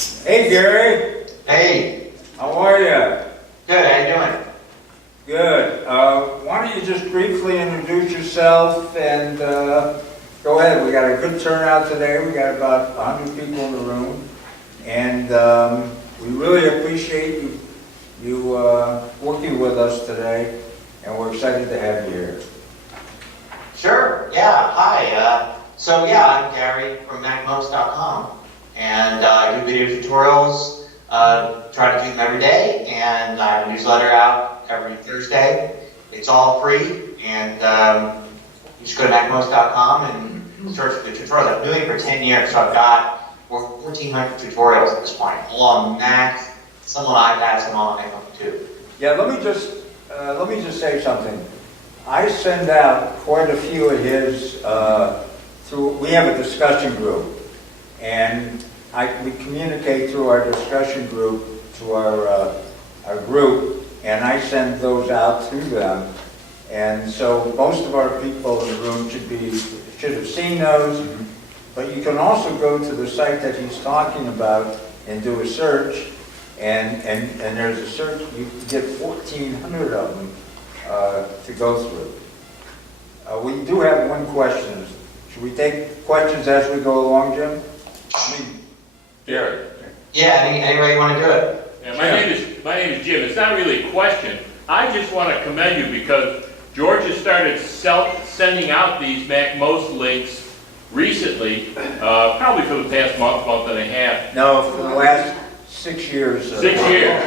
Hey Gary, Hey, how are you? good, how you doing? Good. Why don't you just briefly introduce yourself and go ahead. We got a good turnout today. We got about 100 people in the room, and we really appreciate you working with us today, and we're excited to have you here. Sure, yeah, hi. I'm Gary from MacMost.com, and I do video tutorials, try to do them every day, and I have a newsletter out every Thursday. It's all free, and you just go to MacMost.com and search for the tutorials. I've been doing it for 10 years, so I've got over 1,400 tutorials at this point, all on Mac, some on iPad, some on iPhone too. Yeah, let me just say something. I send out quite a few of his we have a discussion group, and we communicate through our discussion group to our group, and I send those out to them. And so most of our people in the room should have seen those, but you can also go to the site that he's talking about and do a search, and there's a search, you get 1,400 of them to go through. We do have one question. Should we take questions as we go along, Jim? Gary. Yeah, any way you want to do it. Yeah, my name is Jim. It's not really a question. I just want to commend you because George has started sending out these MacMost links recently, probably for the past month and a half. No, for the last 6 years. 6 years.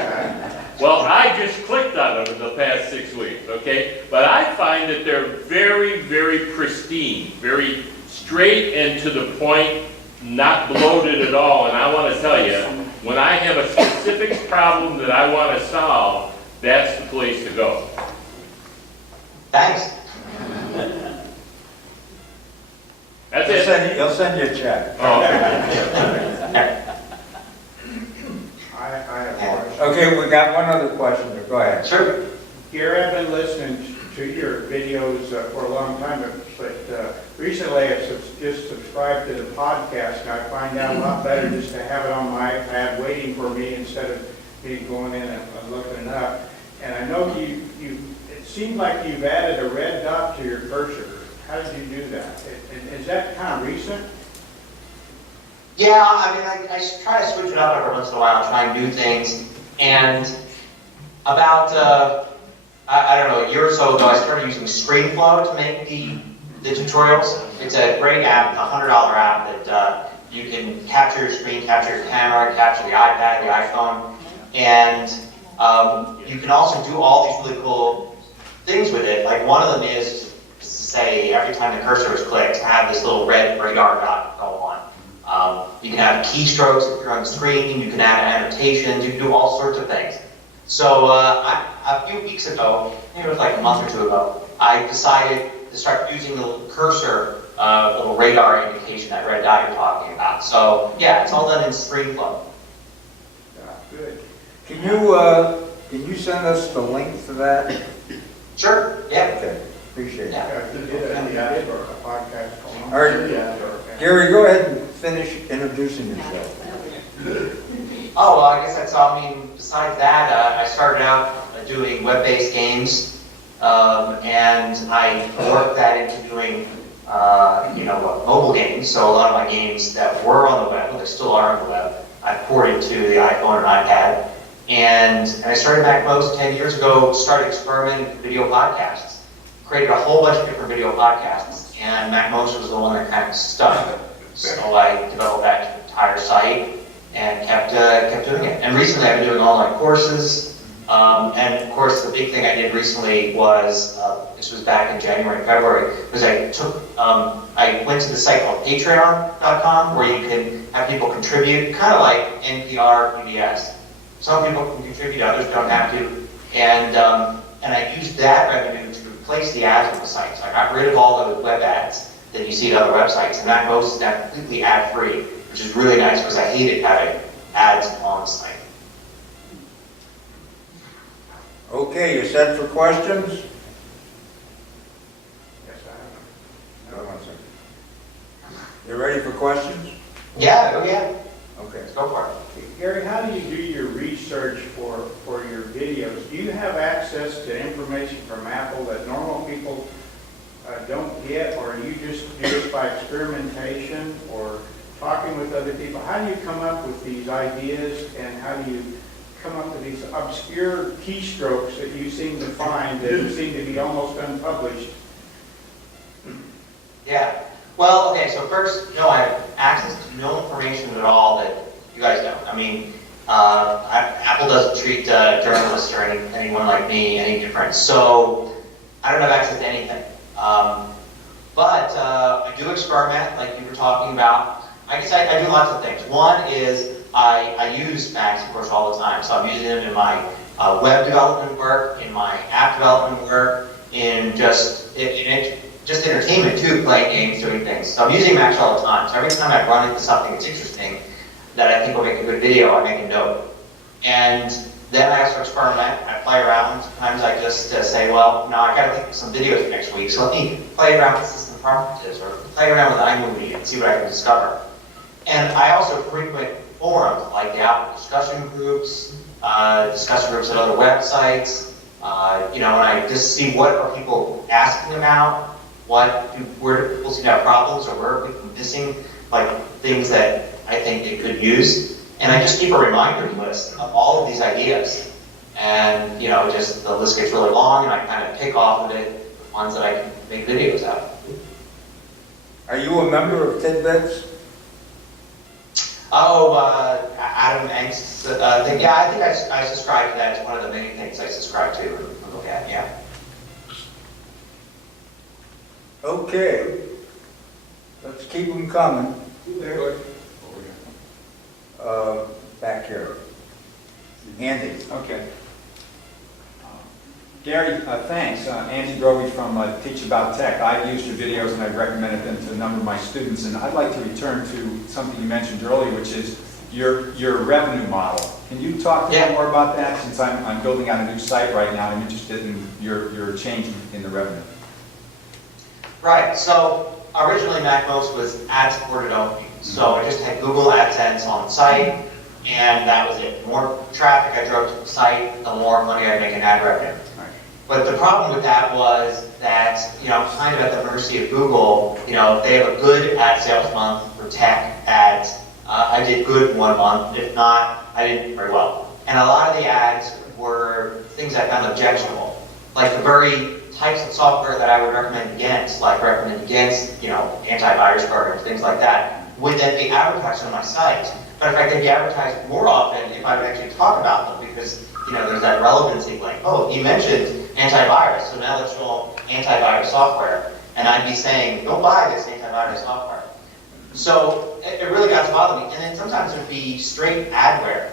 Well, I just clicked on them in the past 6 weeks, okay? But I find that they're very, very pristine, very straight and to the point, not bloated at all. And I want to tell you, when I have a specific problem that I want to solve, that's the place to go. Thanks. That's it. He'll send you a check. Oh, okay. I have a question. Okay, we got one other question. Go ahead. Sure. Gary, I've been listening to your videos for a long time, but recently I just subscribed to the podcast, and I find out a lot better just to have it on my iPad waiting for me instead of me going in and looking it up. And I know it seemed like you've added a red dot to your cursor. How did you do that? Is that kind of recent? Yeah, I mean, I try to switch it up every once in a while, try new things. And about, I don't know, a year or so ago, I started using ScreenFlow to make the tutorials. It's a great app, a $100 app that you can capture your screen, capture your camera, capture the iPad, the iPhone. And you can also do all these really cool things with it. Like one of them is to say every time the cursor is clicked, have this little red radar dot go on. You can have keystrokes if you're on the screen, you can add annotations, you can do all sorts of things. So a few weeks ago, maybe it was like a month or two ago, I decided to start using the little cursor, little radar indication, that red dot you're talking about. So yeah, it's all done in ScreenFlow. Good. Can you send us the link to that? Sure, yeah. Okay, appreciate it. Yeah. You did a podcast going on. All right. Gary, go ahead and finish introducing yourself. Oh, well, I guess that's all. I mean, besides that, I started out doing web-based games, and I worked that into doing, mobile games. So a lot of my games that were on the web, well, they still are on the web, I ported to the iPhone and iPad. And I started MacMost 10 years ago, started experimenting with video podcasts. Created a whole bunch of different video podcasts, and MacMost was the one that kind of stuck. So I developed that entire site and kept doing it. And recently I've been doing online courses. And of course the big thing I did recently was, this was back in January, February, was I went to the site called Patreon.com where you can have people contribute, kind of like NPR, PBS. Some people can contribute, others don't have to. And I used that revenue to replace the ads on the site. So I got rid of all the web ads that you see at other websites, and MacMost is now completely ad-free, which is really nice because I hated having ads on the site. Okay, you set for questions? Yes, I Hold on a second. You ready for questions? Yeah, oh yeah, Okay. let's go for it. Gary, how do you do your research for your videos? Do you have access to information from Apple that normal people don't get, or you just do it by experimentation or talking with other people? How do you come up with these ideas, and how do you come up with these obscure keystrokes that you seem to find that seem to be almost unpublished? Yeah. Well, okay, so first, no, I have access to no information at all that you guys don't. I mean, Apple doesn't treat journalists or anyone like me any different. So I don't have access to anything. But I do experiment, like you were talking about. I guess I do lots of things. One is I use Macs, of course, all the time. So I'm using them in my web development work, in my app development work, in just entertainment too, playing games, doing things. So I'm using Macs all the time. So every time I run into something that's interesting that I think will make a good video, I make a note. And then I also experiment. I play around. Sometimes I just say, well, no, I got to think of some videos for next week. So let me play around with system preferences or play around with iMovie and see what I can discover. And I also frequent forums like the Apple discussion groups at other websites. And I just see what are people asking about, where do people seem to have problems, or where are people missing, like things that I think they could use. And I just keep a reminder list of all of these ideas. And, just the list gets really long, and I kind of pick off of it the ones that I can make videos out of. Are you a member of Tidbits? Oh, Adam Angst's thing. Yeah, I think I subscribe to that. It's one of the many things I subscribe to and look at, yeah. Okay. Let's keep them coming. Back here. Andy. Okay. Gary, thanks. Andy Drovey from Teach About Tech. I've used your videos and I've recommended them to a number of my students. And I'd like to return to something you mentioned earlier, which is your revenue model. Can you talk to me more about that? Since I'm building out a new site right now, I'm interested in your change in the revenue. Right. So originally MacMost was ad-supported only. So I just had Google AdSense on the site, and that was it. The more traffic I drove to the site, the more money I'd make in ad revenue. Right. But the problem with that was that, I'm kind of at the mercy of Google. If they have a good ad sales month for tech ads, I did good 1 month. If not, I didn't do very well. And a lot of the ads were things I found objectionable, like the very types of software that I would recommend against, antivirus programs, things like that, would then be advertised on my site. But in fact, they'd be advertised more often if I would actually talk about them, because there's that relevancy link. Oh, he mentioned antivirus, so now let's show antivirus software. And I'd be saying, don't buy this antivirus software. So it really got to bother me. And then sometimes it would be straight adware.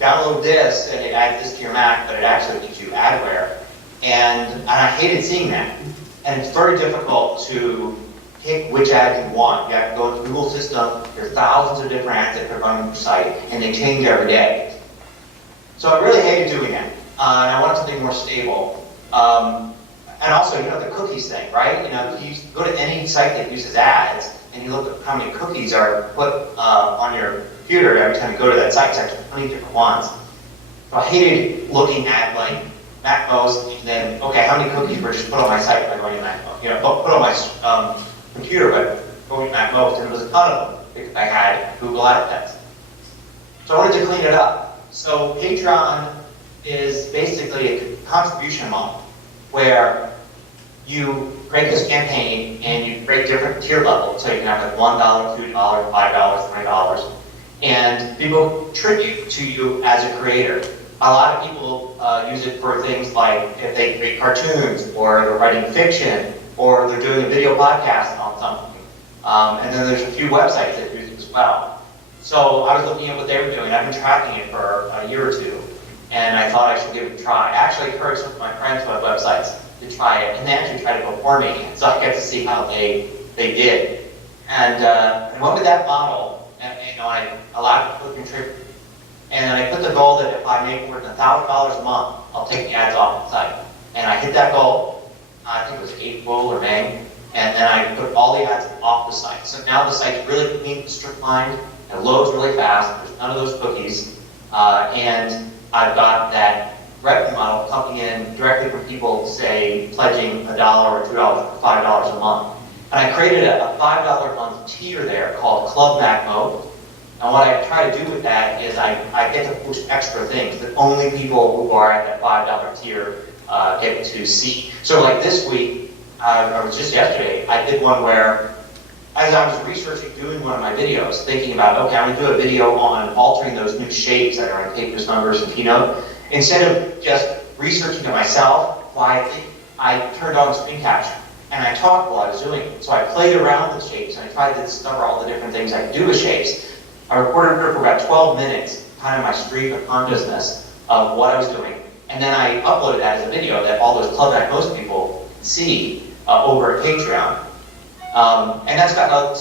Download this and it adds this to your Mac, but it actually gives you adware. And I hated seeing that. And it's very difficult to pick which ad you want. You have to go into Google system. There are thousands of different ads that could run on your site, and they change every day. So I really hated doing that. And I wanted something more stable. And also, the cookies thing, right? If you go to any site that uses ads, and you look at how many cookies are put on your computer every time you go to that site, it's actually 20 different ones. So I hated looking at, MacMost, and then, okay, how many cookies were just put on my site by going to MacMost? Put on my computer by going to MacMost, and there was a ton of them because I had Google AdSense. So I wanted to clean it up. So Patreon is basically a contribution model where you create this campaign and you create different tier levels. So you can have $1, $2, $5, $20, and people contribute to you as a creator. A lot of people use it for things like if they create cartoons, or they're writing fiction, or they're doing a video podcast on something. And then there's a few websites that use it as well. So I was looking at what they were doing. I've been tracking it for a year or two, and I thought I should give it a try. I actually encouraged some of my friends who have websites to try it, and they actually tried it before me, so I get to see how they did. And I went with that model, and I allowed people to contribute. And I put the goal that if I make more than $1,000 a month, I'll take the ads off the site. And I hit that goal. I think it was April or May. And then I put all the ads off the site. So now the site's really clean, streamlined, it loads really fast. There's none of those cookies. And I've got that revenue model coming in directly from people, say, pledging $1 or $2 or $5 a month. And I created a $5 a month tier there called Club Mac Mode. And what I try to do with that is I get to push extra things that only people who are at that $5 tier get to see. So like this week, or just yesterday, I did one where, as I was researching, doing one of my videos, thinking about, okay, I'm going to do a video on altering those new shapes that are in Papers, Numbers, and Keynote. Instead of just researching it myself quietly, I turned on screen capture. And I talked while I was doing it. So I played around with shapes, and I tried to discover all the different things I could do with shapes. I recorded it for about 12 minutes, kind of my stream of consciousness of what I was doing. And then I uploaded that as a video that all those Club Mac Most people see over at Patreon. And that's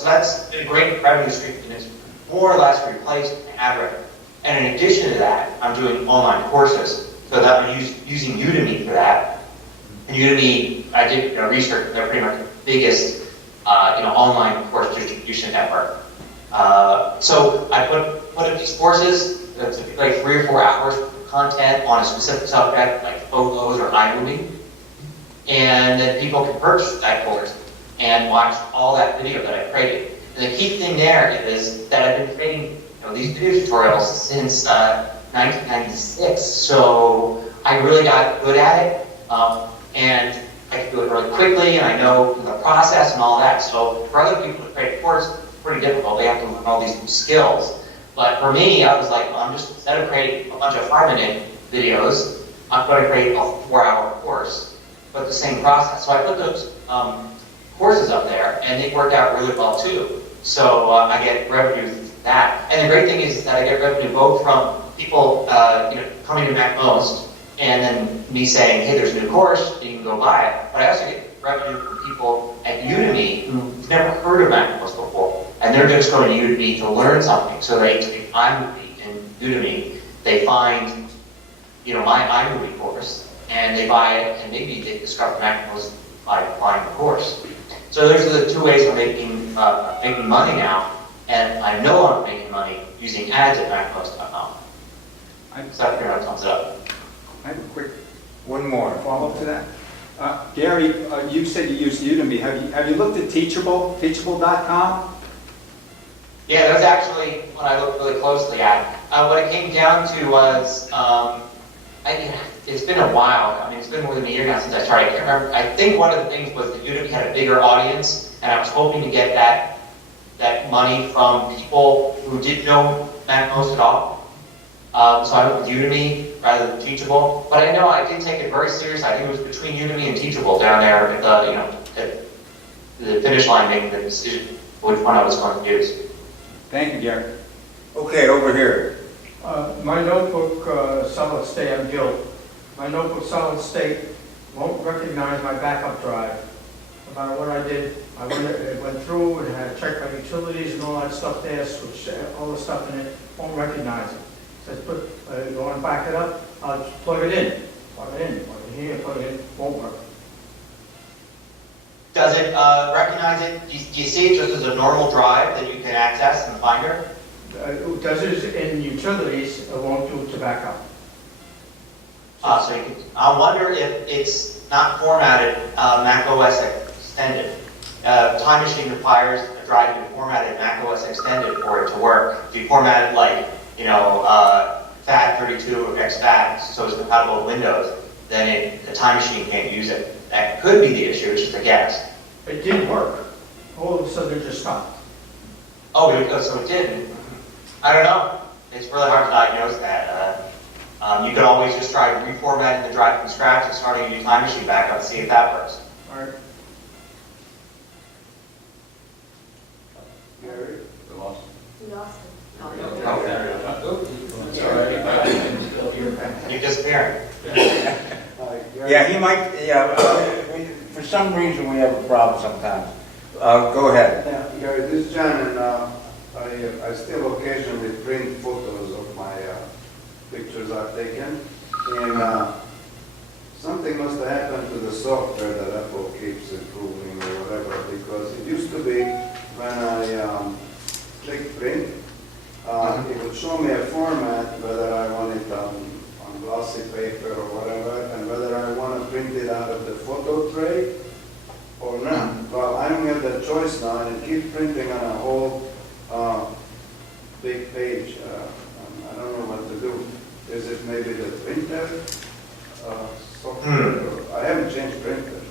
that's a great revenue stream, and it's more or less replaced ad revenue. And in addition to that, I'm doing online courses. So that I'm using Udemy for that. And Udemy, I did research, they're pretty much the biggest online course distribution network. So I put up these courses, it's like 3 or 4 hours of content on a specific subject, like photos or iMovie. And then people can purchase that course and watch all that video that I created. And the key thing there is that I've been creating these video tutorials since 1996. So I really got good at it. And I can do it really quickly, and I know the process and all that. So for other people to create a course, it's pretty difficult. They have to learn all these new skills. But for me, I was like, well, I'm just, instead of creating a bunch of 5-minute videos, I'm going to create a 4-hour course, but the same process. So I put those courses up there, and they worked out really well too. So I get revenue from that. And the great thing is that I get revenue both from people coming to MacMost, and then me saying, hey, there's a new course, you can go buy it. But I also get revenue from people at Udemy who've never heard of MacMost before. And they're just going to Udemy to learn something. So they take iMovie and Udemy, they find, my iMovie course, and they buy it, and maybe they discover MacMost by buying the course. So those are the 2 ways of making money now. And I know I'm making money using ads at MacMost.com. So that pretty much sums it up. I have a quick One more. follow-up to that. Gary, you said you used Udemy. Have you looked at Teachable, teachable.com? Yeah, that was actually what I looked really closely at. What it came down to was, it's been a while. I mean, it's been more than a year now since I started. I can't remember. I think one of the things was that Udemy had a bigger audience, and I was hoping to get that money from people who didn't know MacMost at all. So I went with Udemy rather than Teachable. But I know I did take it very seriously. I think it was between Udemy and Teachable down there at the finish line making the decision which one I was going to use. Thank you, Gary. Okay, over here. My notebook, solid state, I'm Gil. My notebook, solid state, won't recognize my backup drive. No matter what I did, I went through and had checked my utilities and all that stuff there, switched all the stuff in it, won't recognize it. Says, you want to back it up? I'll just plug it in, plug it here, plug it in, won't work. Does it recognize it? Do you see it just as a normal drive that you can access in the Finder? Does it in utilities, it won't do it to backup. So you can, I wonder if it's not formatted Mac OS Extended. Time Machine requires a drive to be formatted Mac OS Extended for it to work. If you format it like, FAT32 or exFAT, so it's compatible with Windows, then the Time Machine can't use it. That could be the issue, it's just a guess. It did work. All of a sudden it just stopped. Oh, so it did. I don't know. It's really hard to diagnose that. You could always just try reformatting the drive from scratch and starting a new Time Machine backup and see if that works. All right. Gary? We lost him. You disappearing. Yeah, he might, for some reason we have a problem sometimes. Go ahead. Yeah, Gary, this is John, and I still occasionally print photos of my pictures I've taken, and something must have happened to the software that Apple keeps improving or whatever, because it used to be when I click print, It would show me a format, whether I want it on glossy paper or whatever, and whether I want to print it out of the photo tray or not. Well, I don't have that choice now, and it keeps printing on a whole big page. I don't know what to do. Is it maybe the printer software? I haven't changed printer.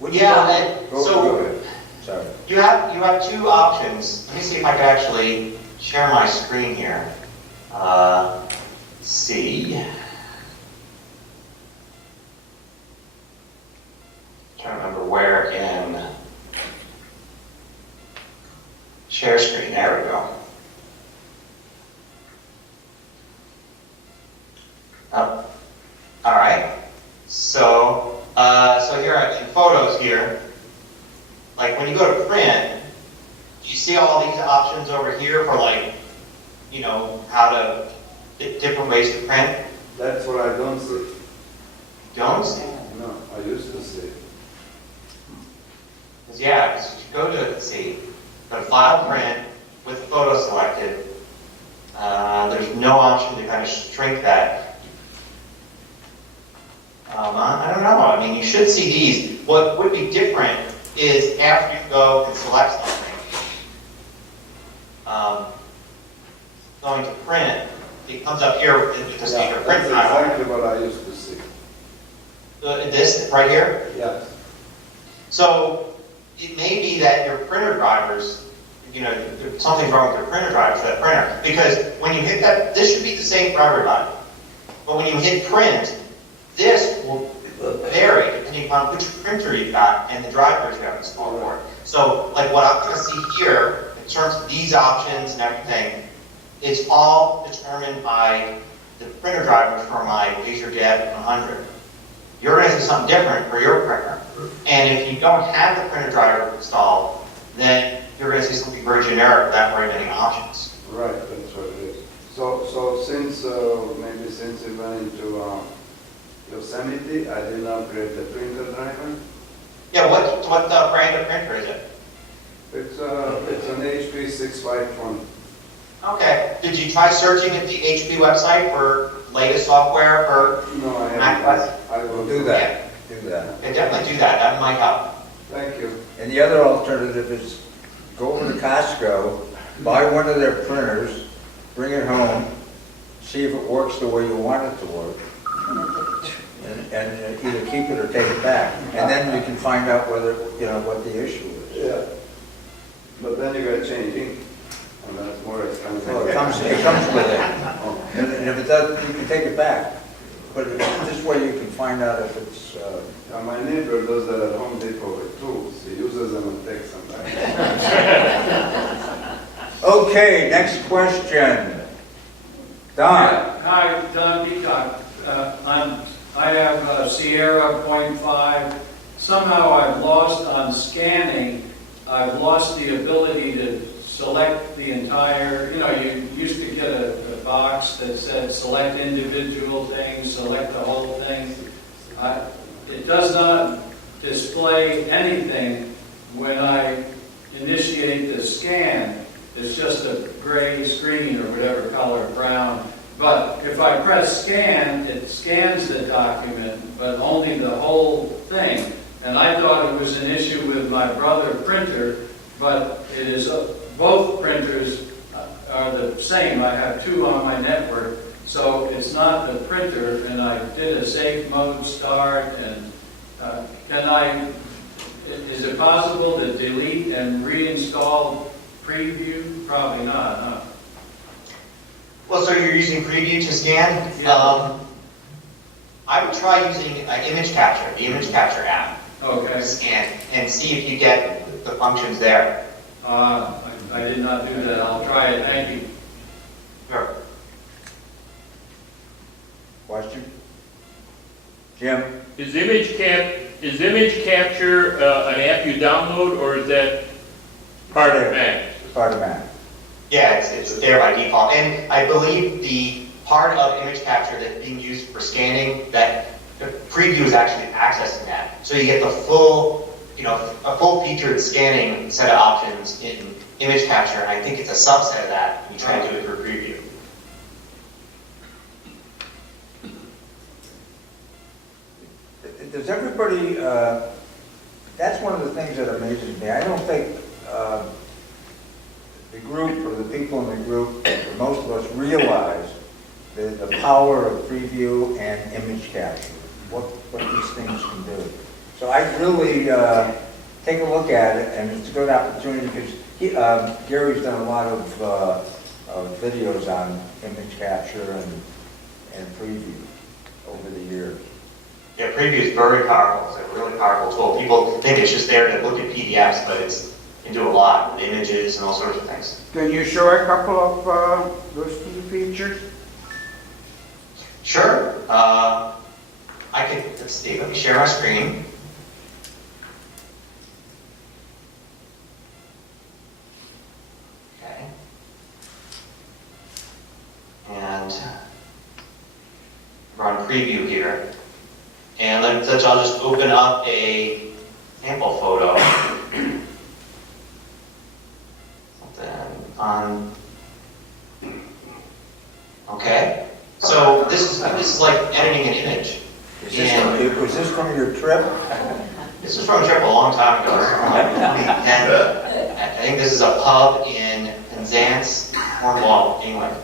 Would you Yeah, go- so- go ahead. Sorry. You have two options. Let me see if I can actually share my screen here. See. Trying to remember where in share screen. There we go. Oh, all right. So here in photos here, like when you go to print, you see all these options over here for like, you know, how to different ways to print. That's what I don't see. Don't see. No, I used to see. Yeah, because you go to, let's see, go to file print with photo selected. There's no option to kind of shrink that. I don't know. I mean, you should see these. What would be different is after you go and select something, going to print, it comes up here with the standard print That's title. exactly what I used to see. This right here. Yes. So it may be that your printer drivers, you know, something's wrong with your printer drivers for that printer. Because when you hit that, this should be the same for everybody. But when you hit print, this will vary depending upon which printer you've got and the drivers you have installed for it. So like what I'm going to see here, in terms of these options and everything, is all determined by the printer drivers for my LaserJet 100. You're going to see something different for your printer. And if you don't have the printer driver installed, then you're going to see something very generic without very many options. Right, that's what it is. So since, maybe since it went into Yosemite, I didn't upgrade the printer driver. Yeah, what brand of printer is it? It's an HP 6520. Okay. Did you try searching at the HP website for latest software for No, I MacFriends? haven't. I will Do that, do that. Yeah, definitely do that. That might help. Thank you. And the other alternative is go over to Costco, buy one of their printers, bring it home, see if it works the way you want it to work, and either keep it or take it back. And then you can find out whether, you know, what the issue is. Yeah. But then you got change ink, and that's more expensive. Well, it comes with it. And if it doesn't, you can take it back. But this way you can find out if it's, Now, my neighbor does that at Home Depot with tools. He uses them and takes them back. Okay, next question. Don? Hi, Don Peacock. I have Sierra .5. Somehow I've lost on scanning, I've lost the ability to select the entire, you know, you used to get a box that said select individual things, select the whole thing. It does not display anything when I initiate the scan. It's just a gray screen or whatever color, brown. But if I press scan, it scans the document, but only the whole thing. And I thought it was an issue with my brother printer, but it is, both printers are the same. I have two on my network, so it's not the printer, and I did a safe mode start, and is it possible to delete and reinstall preview? Probably not, huh? Well, so you're using Preview to scan? Yeah. I would try using Image Capture, the Image Capture app, Okay. to scan and see if you get the functions there. I did not do that. I'll try it. Thank you. Sure. Question? Jim? Is image capture an app you download, or is that part of Mac? Part of Mac. Yeah, it's there by default. And I believe the part of Image Capture that's being used for scanning, that the Preview is actually accessing that. So you get the full, you know, a full featured scanning set of options in image capture, and I think it's a subset of that when you try to do it through preview. Does everybody, that's one of the things that amazes me. I don't think the group or the people in the group, or most of us realize the power of preview and image capture, what these things can do. So I really take a look at it, and it's a good opportunity because Gary's done a lot of videos on image capture and preview over the years. Yeah, preview is very powerful. It's a really powerful tool. People think it's just there to look at PDFs, but it can do a lot with images and all sorts of things. Can you show a couple of those key features? Sure. I could, let's see, let me share my screen. Okay. And run preview here. And I'll just open up a sample photo. Something on. Okay. So this is like editing an image. Was this from your trip? This was from a trip a long time ago. I think this is a pub in Penzance, Cornwall, England.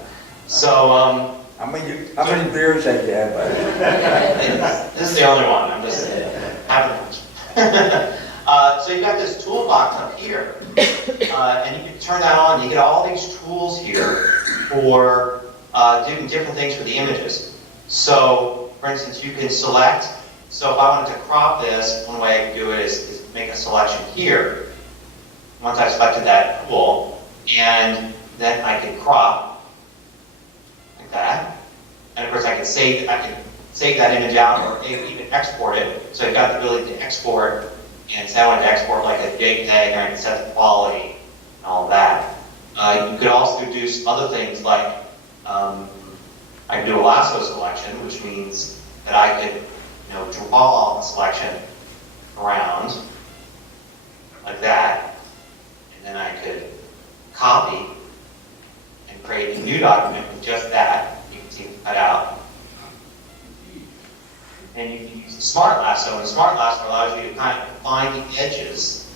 So how many beers have you had by then? this is the only one. I'm just having lunch. So you've got this toolbox up here, and you can turn that on. You get all these tools here for doing different things for the images. So, for instance, you can select. So if I wanted to crop this, one way I can do it is make a selection here. Once I've selected that tool, and then I can crop like that. And of course, I can save that image out, or even export it. So I've got the ability to export, and say I wanted to export like a JPEG, and I can set the quality and all of that. You could also do some other things like I can do a lasso selection, which means that I could, draw a selection around like that, and then I could copy and create a new document with just that. You can see it cut out. And you can use the Smart Lasso, and Smart Lasso allows you to kind of find the edges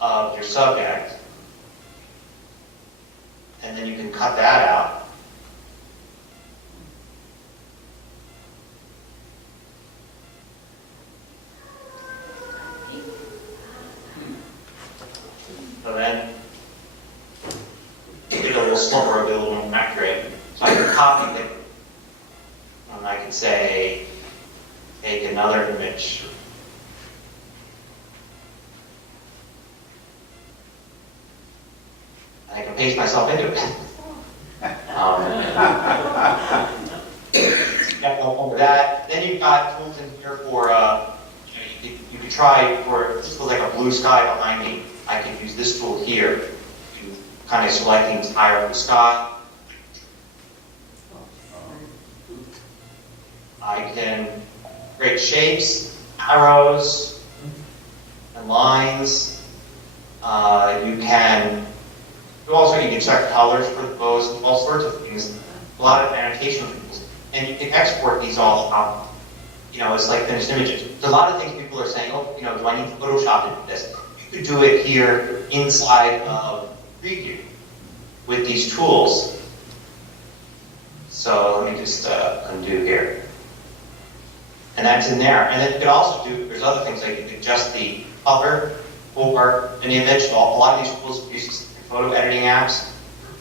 of your subject, and then you can cut that out. So then, you get a little slower, a little more accurate. So I can copy it, and I can say, take another image. And I can paste myself into it. Over that. Then you've got tools in here for, you could try for, this was like a blue sky behind me. I can use this tool here to kind of select the entire blue sky. I can create shapes, arrows, and lines. You can set colors for those, all sorts of things. A lot of annotation tools. And you can export these all out. It's like finished images. There's a lot of things people are saying, do I need to Photoshop to do this? You could do it here inside of Preview with these tools. So let me just undo here. And that's in there. And then you could also there's other things like you can adjust the color for an image. A lot of these tools use photo editing apps.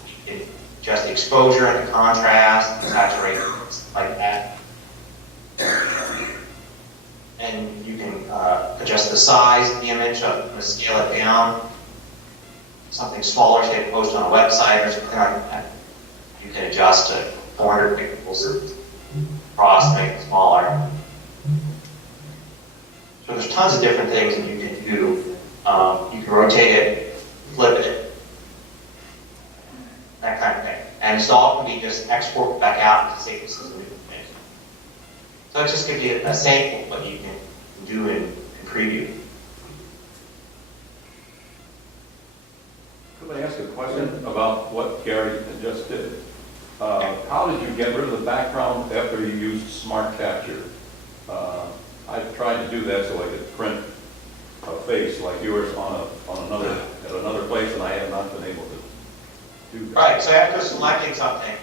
You can adjust the exposure and the contrast, the saturation, like that. And you can adjust the size of the image, scale it down. Something smaller, say post on a website or something like that. You can adjust to 400 pixels across, make it smaller. So there's tons of different things that you can do. You can rotate it, flip it, that kind of thing. And this all can be just export back out to save this as a new image. So it just gives you a sample of what you can do in Preview. Gary just did. How did you get rid of the background after you used Smart Capture? I've tried to do that so I could print a face like yours at another place, and I have not been able to do that. Right, so after selecting something,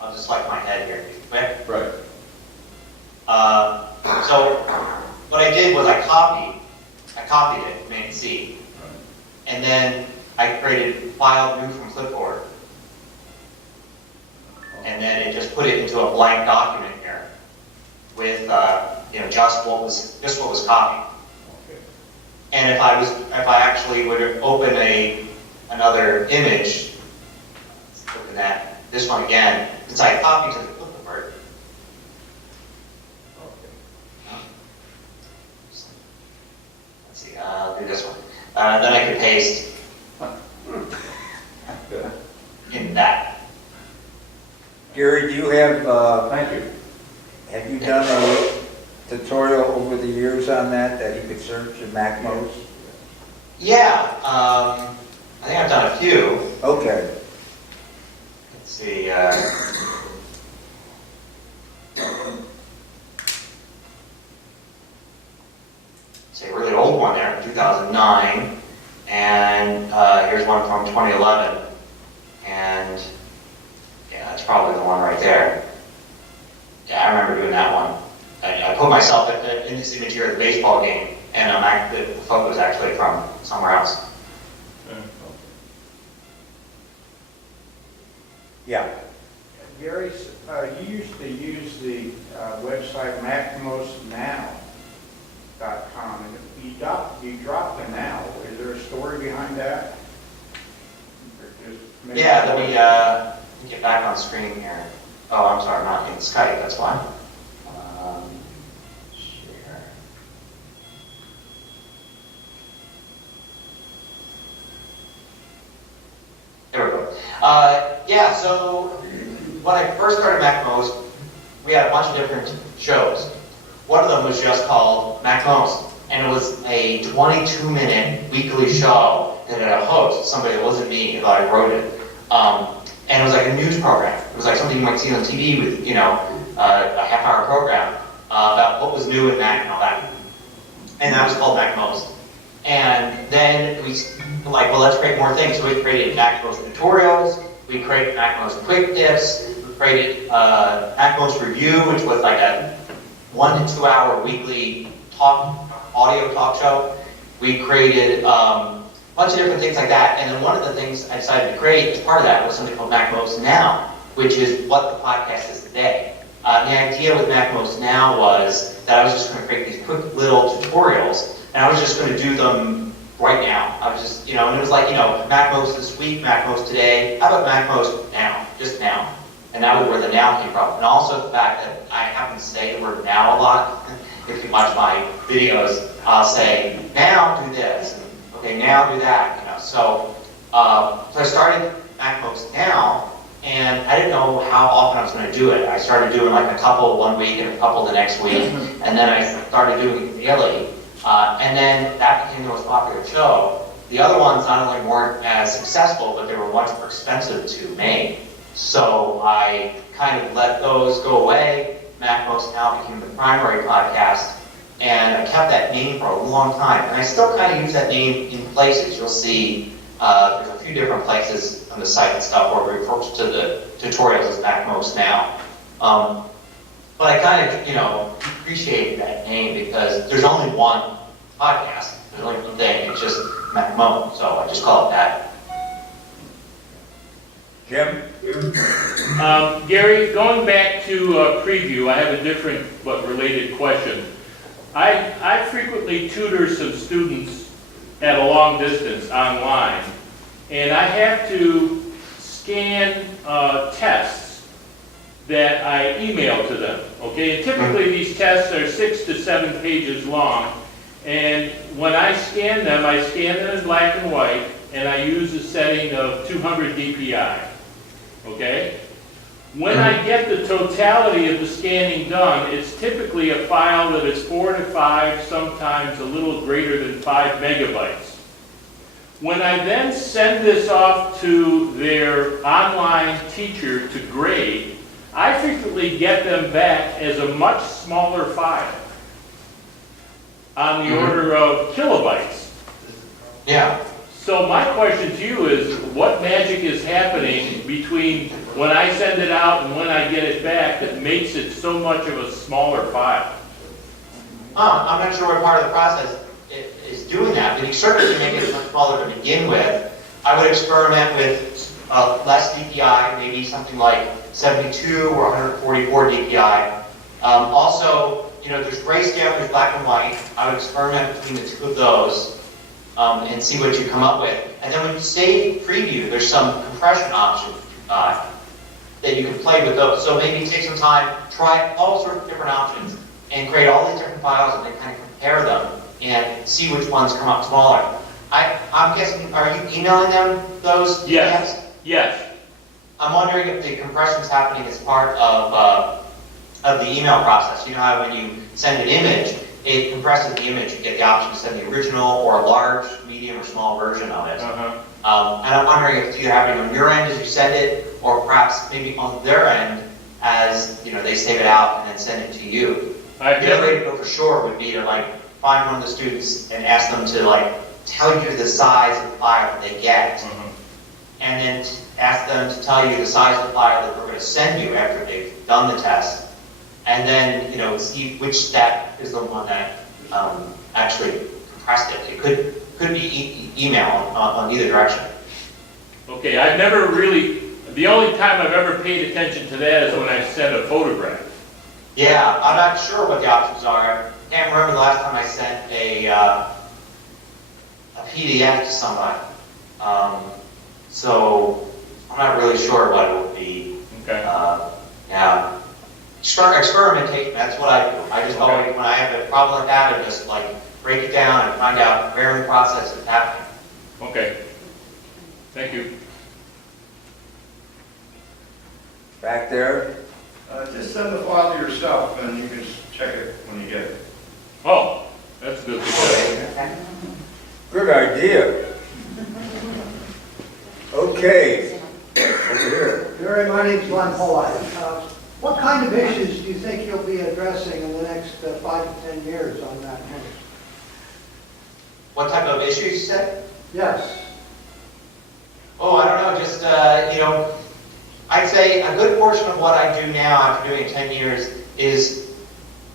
I'll just select my head here, quick. Right. So what I did was I copied it, Command C, and then I created file new from clipboard. And then it just put it into a blank document here with just what was copied. Okay. And if I actually would open another image, let's look at this one again, since I copied to the clipboard. Okay. Let's see, I'll do this one. Then I can paste Good. in that. Gary, do you have, Thank you. have you done a tutorial over the years on that you could search in MacMos? Yeah, I think I've done a few. Okay. Let's see. Say a really old one there, 2009, and here's one from 2011, and yeah, that's probably the one right there. Yeah, I remember doing that one. I put myself in this image here at the baseball game, and the photo is actually from somewhere else. Yeah. Gary, you used to use the website MacMostNow.com, and you dropped the now. Is there a story behind that? Yeah, let me get back on screen here. Oh, I'm sorry, I'm not in Skype, that's why. Share. There we go. Yeah, so when I first started MacMost, we had a bunch of different shows. One of them was just called MacMost, and it was a 22-minute weekly show that had a host, somebody that wasn't me, but I wrote it. And it was like a news program. It was like something you might see on TV with, a half-hour program about what was new in Mac and all that. And that was called MacMost. And then we were like, well, let's create more things. So we created MacMost tutorials. We created MacMost quick tips. We created MacMost review, which was like a 1 to 2 hour weekly audio talk show. We created a bunch of different things like that. And then one of the things I decided to create as part of that was something called MacMost Now, which is what the podcast is today. The idea with MacMost Now was that I was just going to create these quick little tutorials, and I was just going to do them right now. I was just, and it was like, MacMost this week, MacMost today. How about MacMost now, just now? And that was where the now came from. And also the fact that I happen to say the word now a lot. If you watch my videos, I'll say, now do this. And, okay, now do that. So I started MacMost Now, and I didn't know how often I was going to do it. I started doing like a couple one week and a couple the next week, and then I started doing it daily. And then that became the most popular show. The other ones not only weren't as successful, but they were much more expensive to make. So I kind of let those go away. MacMost Now became the primary podcast, and I kept that name for a long time. And I still kind of use that name in places. You'll see there's a few different places on the site and stuff where we refer to the tutorials as MacMost Now. But I kind of, appreciated that name because there's only one podcast. There's only one thing. It's just MacMost, so I just call it that. Jim? Gary, going back to preview, I have a different but related question. I frequently tutor some students at a long distance online, and I have to scan tests that I email to them, okay? And typically these tests are 6 to 7 pages long, and when I scan them in black and white, and I use a setting of 200 dpi, okay? When I get the totality of the scanning done, it's typically a file that is 4 to 5, sometimes a little greater than 5 megabytes. When I then send this off to their online teacher to grade, I frequently get them back as a much smaller file on the order of kilobytes. Yeah. So my question to you is, what magic is happening between when I send it out and when I get it back that makes it so much of a smaller file? I'm not sure what part of the process is doing that, but you certainly can make it much smaller to begin with. I would experiment with less DPI, maybe something like 72 or 144 DPI. Also, there's grayscale, there's black and white. I would experiment between the two of those and see what you come up with. And then when you save preview, there's some compression options that you can play with those. So maybe take some time, try all sorts of different options, and create all these different files and then kind of compare them and see which ones come up smaller. I'm guessing, are you emailing them those? Yes. Yes. I'm wondering if the compression is happening as part of the email process. You know how when you send an image, it compresses the image. You get the option to send the original or a large, medium, or small version of it. Uh-huh. And I'm wondering if it's either happening on your end as you send it, or perhaps maybe on their end as they save it out and then send it to you. The other way to go for sure would be to find one of the students and ask them to tell you the size of the file that they get, and then ask them to tell you the size of the file that we're going to send you after they've done the test, and then see which step is the one that actually compressed it. It could be email on either direction. Okay, I've never really, the only time I've ever paid attention to that is when I sent a photograph. Yeah, I'm not sure what the options are. I can't remember the last time I sent a PDF to somebody. So I'm not really sure what it would be. Okay. Yeah. Experimentation, that's what I do. I just always, when I have a problem like that, I just break it down and find out where in the process it's happening. Okay. Thank you. Back there? Just send the file to yourself, and you can just check it when you get it. Oh, that's good. Good idea. Okay, over here. Gary, my name's Glenn Polite. What kind of issues do you think you'll be addressing in the next 5 to 10 years on that campus? What type of issues you said? Yes. Oh, I don't know, just, I'd say a good portion of what I do now after doing it 10 years is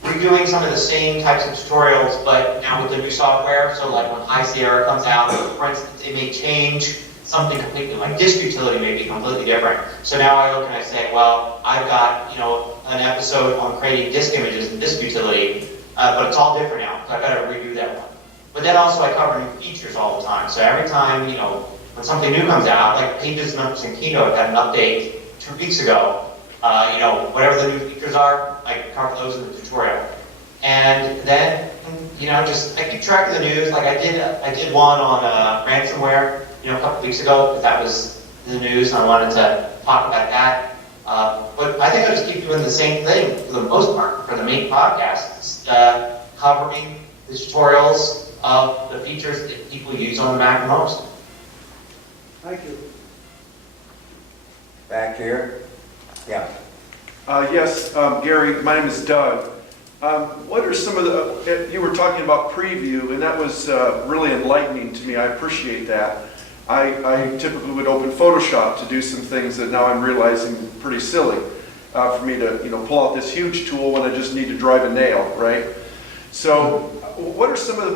redoing some of the same types of tutorials, but now with the new software. So when High Sierra comes out, for instance, it may change something completely, like disk utility may be completely different. So now I look and I say, well, I've got, an episode on creating disk images and disk utility, but it's all different now, so I've got to redo that one. But then also I cover new features all the time. So every time, when something new comes out, like Pages, Numbers, and Keynote had an update 2 weeks ago, whatever the new features are, I cover those in the tutorial. And then, I keep track of the news. I did one on ransomware, a couple weeks ago, because that was in the news, and I wanted to talk about that. But I think I'll just keep doing the same thing for the most part, for the main podcast, covering the tutorials of the features that people use on the Mac most. Thank you. Back here? Yeah. Yes, Gary, my name is Doug. What are some of the, you were talking about preview, and that was really enlightening to me. I appreciate that. I typically would open Photoshop to do some things that now I'm realizing pretty silly for me to pull out this huge tool when I just need to drive a nail, right? So what are some of the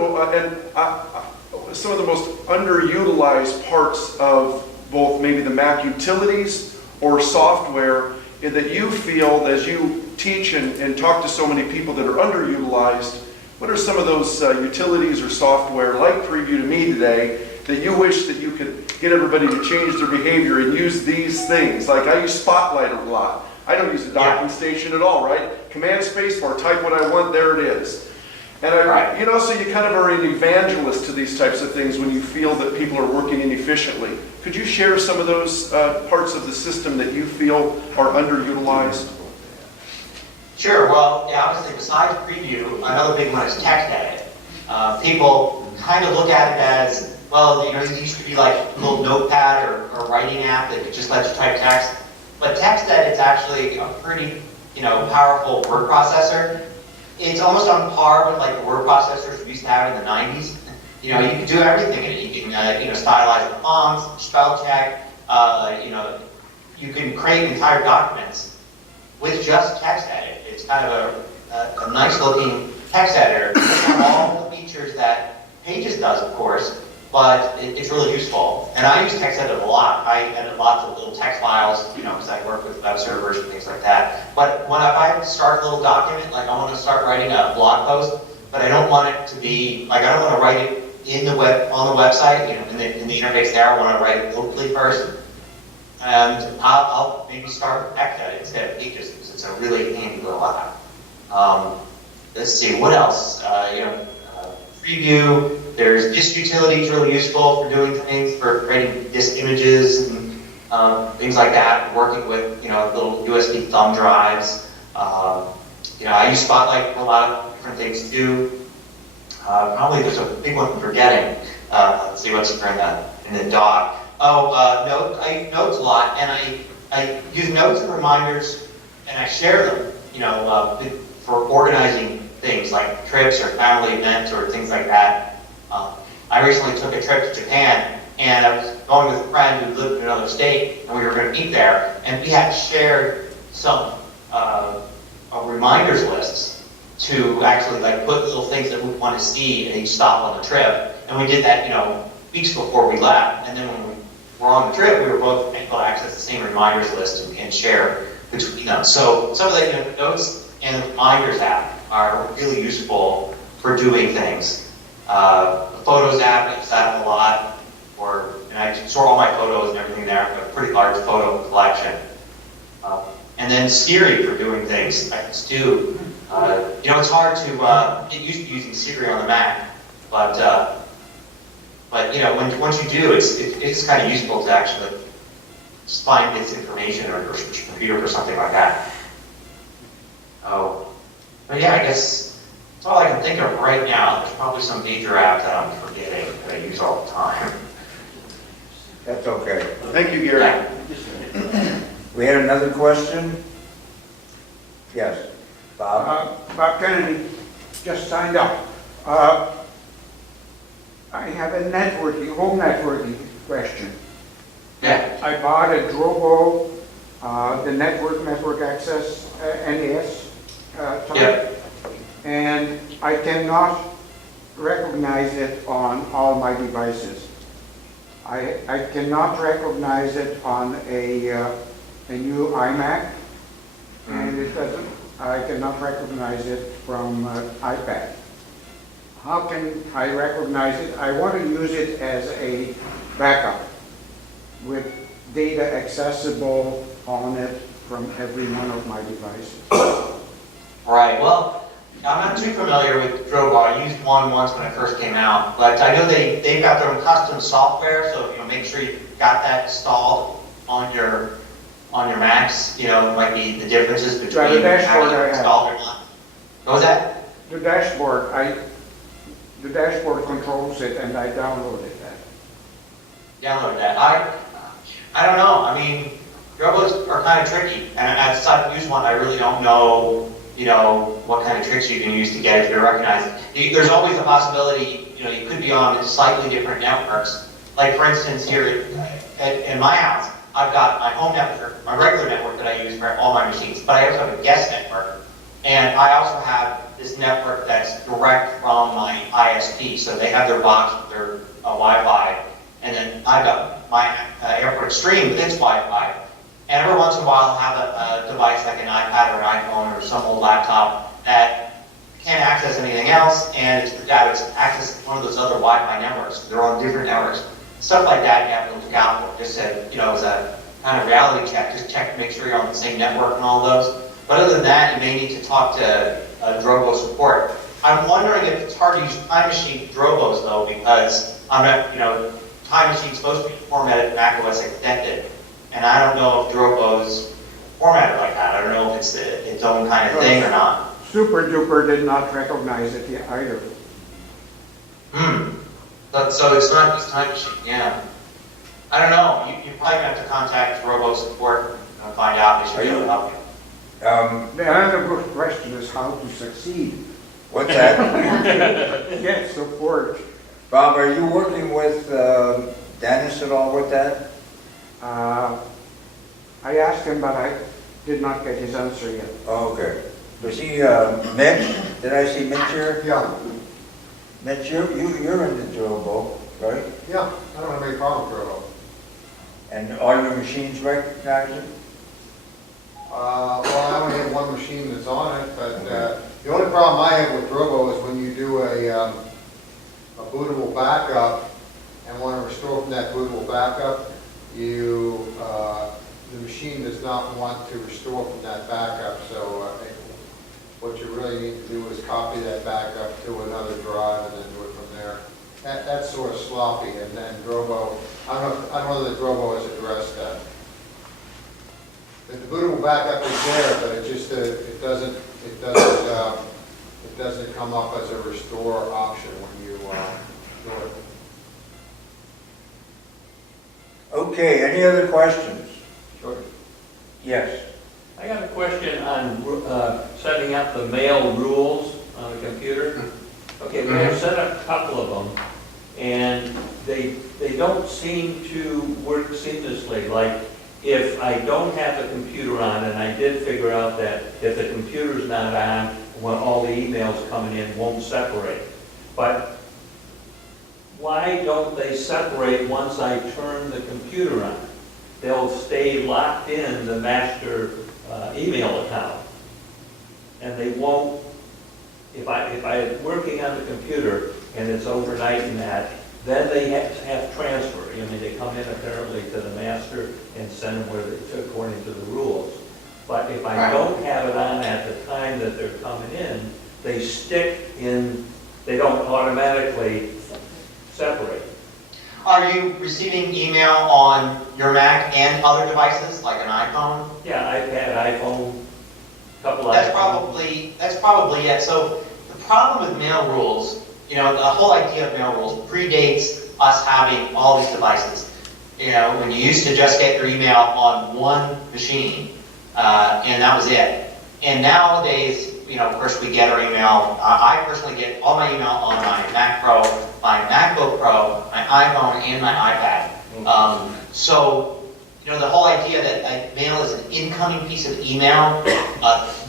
most underutilized parts of both maybe the Mac utilities or software that you feel as you teach and talk to so many people that are underutilized? What are some of those utilities or software like Preview to me today that you wish that you could get everybody to change their behavior and use these things? Like I use Spotlight a lot. I don't use the docking station at all, right? Command spacebar, type what I want, there it is. And so you kind of are an evangelist to these types of things when you feel that people are working inefficiently. Could you share some of those parts of the system that you feel are underutilized? Sure. Well, obviously, besides Preview, another big one is text edit. People kind of look at it as, well, it used to be like a little notepad or writing app that just lets you type text. But TextEd is actually a pretty, powerful word processor. It's almost on par with like the word processors we used to have in the 90s. You can do everything in it. You can, stylize the fonts, spell check, you can create entire documents with just text edit. It's kind of a nice looking text editor. It doesn't have all the features that Pages does, of course, but it's really useful. And I use TextEdit a lot. I edit lots of little text files, because I work with web servers and things like that. But if I have to start a little document, like I want to start writing a blog post, but I don't want it to be, I don't want to write it on the website, in the interface there. I want to write it locally first. And I'll maybe start with TextEdit instead of Pages, because it's a really handy little app. Let's see, what else? Preview. There's disk utilities, really useful for doing things, for creating disk images and things like that. Working with little USB thumb drives. I use Spotlight for a lot of different things too. Probably there's a big one I'm forgetting. Let's see what's in the dock. Notes. I use Notes a lot, and I use Notes and reminders, and I share them. For organizing things like trips or family events or things like that. I recently took a trip to Japan, and I was going with a friend who lived in another state, and we were going to meet there, and we had shared some reminders lists to actually put little things that we want to see at each stop on the trip, and we did that weeks before we left, and then when we were on the trip, we were both able to access the same reminders list and share between them. So some of the Notes and the Reminders app are really useful for doing things. The Photos app, I use that a lot, and I store all my photos and everything there. I have a pretty large photo collection. And then Siri for doing things. I just do. It's hard to get used to using Siri on the Mac, but once you do, it's kind of useful to actually just find this information or search your computer for something like that. But yeah, I guess that's all I can think of right now. There's probably some major app that I'm forgetting that I use all the time. That's okay. Thank you, Gary. Yeah. We had another question? Yes, Bob? Bob Kennedy just signed up. I have a home networking question. Yeah. I bought a Drobo, the network access NAS type, Yeah. and I cannot recognize it on all my devices. I cannot recognize it on a new iMac, and I cannot recognize it from iPad. How can I recognize it? I want to use it as a backup with data accessible on it from every one of my devices. Right. Well, I'm not too familiar with Drobo. I used one once when it first came out, but I know they've got their own custom software. So make sure you've got that installed on your Macs. It might be the differences between the dashboard having it installed or not. What was that? The dashboard controls it, and I downloaded that. Download that. I don't know. I mean, Drobos are kind of tricky, and as I've used one, I really don't know, what kind of tricks you can use to get it to be recognized. There's always a possibility, you could be on slightly different networks. Like for instance, here in my house, I've got my home network, my regular network that I use for all my machines, but I also have a guest network, and I also have this network that's direct from my ISP. So they have their box with their Wi-Fi, and then I've got my Airport Stream with its Wi-Fi. And every once in a while I'll have a device like an iPad or an iPhone or some old laptop that can't access anything else, and it's access one of those other Wi-Fi networks. They're on different networks. Stuff like that you have to look out for. Just as a kind of reality check, just check to make sure you're on the same network and all those. But other than that, you may need to talk to Drobo support. I'm wondering if it's hard to use Time Machine Drobos though, because Time Machine's supposed to be formatted macOS extended, and I don't know if Drobo's formatted like that. I don't know if it's its own kind of thing or not. Super Duper did not recognize it either. But, so it's not just time machine, yeah. I don't know, you probably have to contact Robo support and find out, they should be able to help you. The other good question is how to succeed. What's that? Get support. Bob, are you working with Dennis at all with that? I asked him, but I did not get his answer yet. Oh, okay. Was he, Mitch? Did I see Mitch here? Yeah, Mitch, you're in the drill boat, right? yeah, I don't have any problem with Robo. And all your machines recognize it? Well, I only have one machine that's on it, but the only problem I have with Robo is when you do a bootable backup and want to restore from that bootable backup, the machine does not want to restore from that backup. So what you really need to do is copy that backup to another drive and then do it from there. That's sort of sloppy, and then Drobo, I don't know that Drobo has addressed that. The bootable backup is there, but it just it doesn't come up as a restore option when you do it. Okay, any other questions? Sure. Yes. I got a question on setting up the mail rules on the computer. Okay, we have set up a couple of them, and they don't seem to work seamlessly. Like, if I don't have the computer on, and I did figure out that if the computer's not on, when all the emails coming in won't separate. But why don't they separate once I turn the computer on? They'll stay locked in the master email account, and they won't. If I'm working on the computer and it's overnight and that, then they have transfer. I mean, they come in apparently to the master and send them where they according to the rules. But if I don't have it on at the time that they're coming in, they stick in. They don't automatically separate. Are you receiving email on your Mac and other devices, like an iPhone? Yeah, iPad, iPhone, couple of. That's probably it. So the problem with mail rules, the whole idea of mail rules predates us having all these devices. When you used to just get your email on one machine, and that was it. And nowadays, of course, we get our email. I personally get all my email on my Mac Pro, my MacBook Pro, my iPhone, and my iPad. So, the whole idea that mail is an incoming piece of email,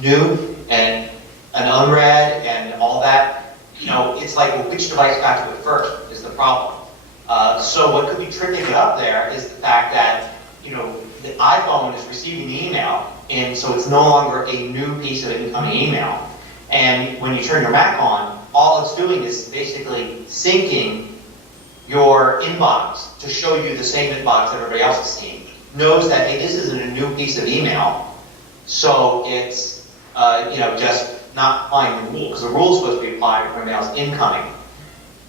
new and unread and all that, it's like, well, which device got to it first is the problem. So what could be tripping it up there is the fact that, the iPhone is receiving the email, and so it's no longer a new piece of incoming email. And when you turn your Mac on, all it's doing is basically syncing your inbox to show you the same inbox everybody else is seeing. Knows that, hey, this isn't a new piece of email, so it's, just not applying the rule, because the rule is supposed to be applied when mail is incoming.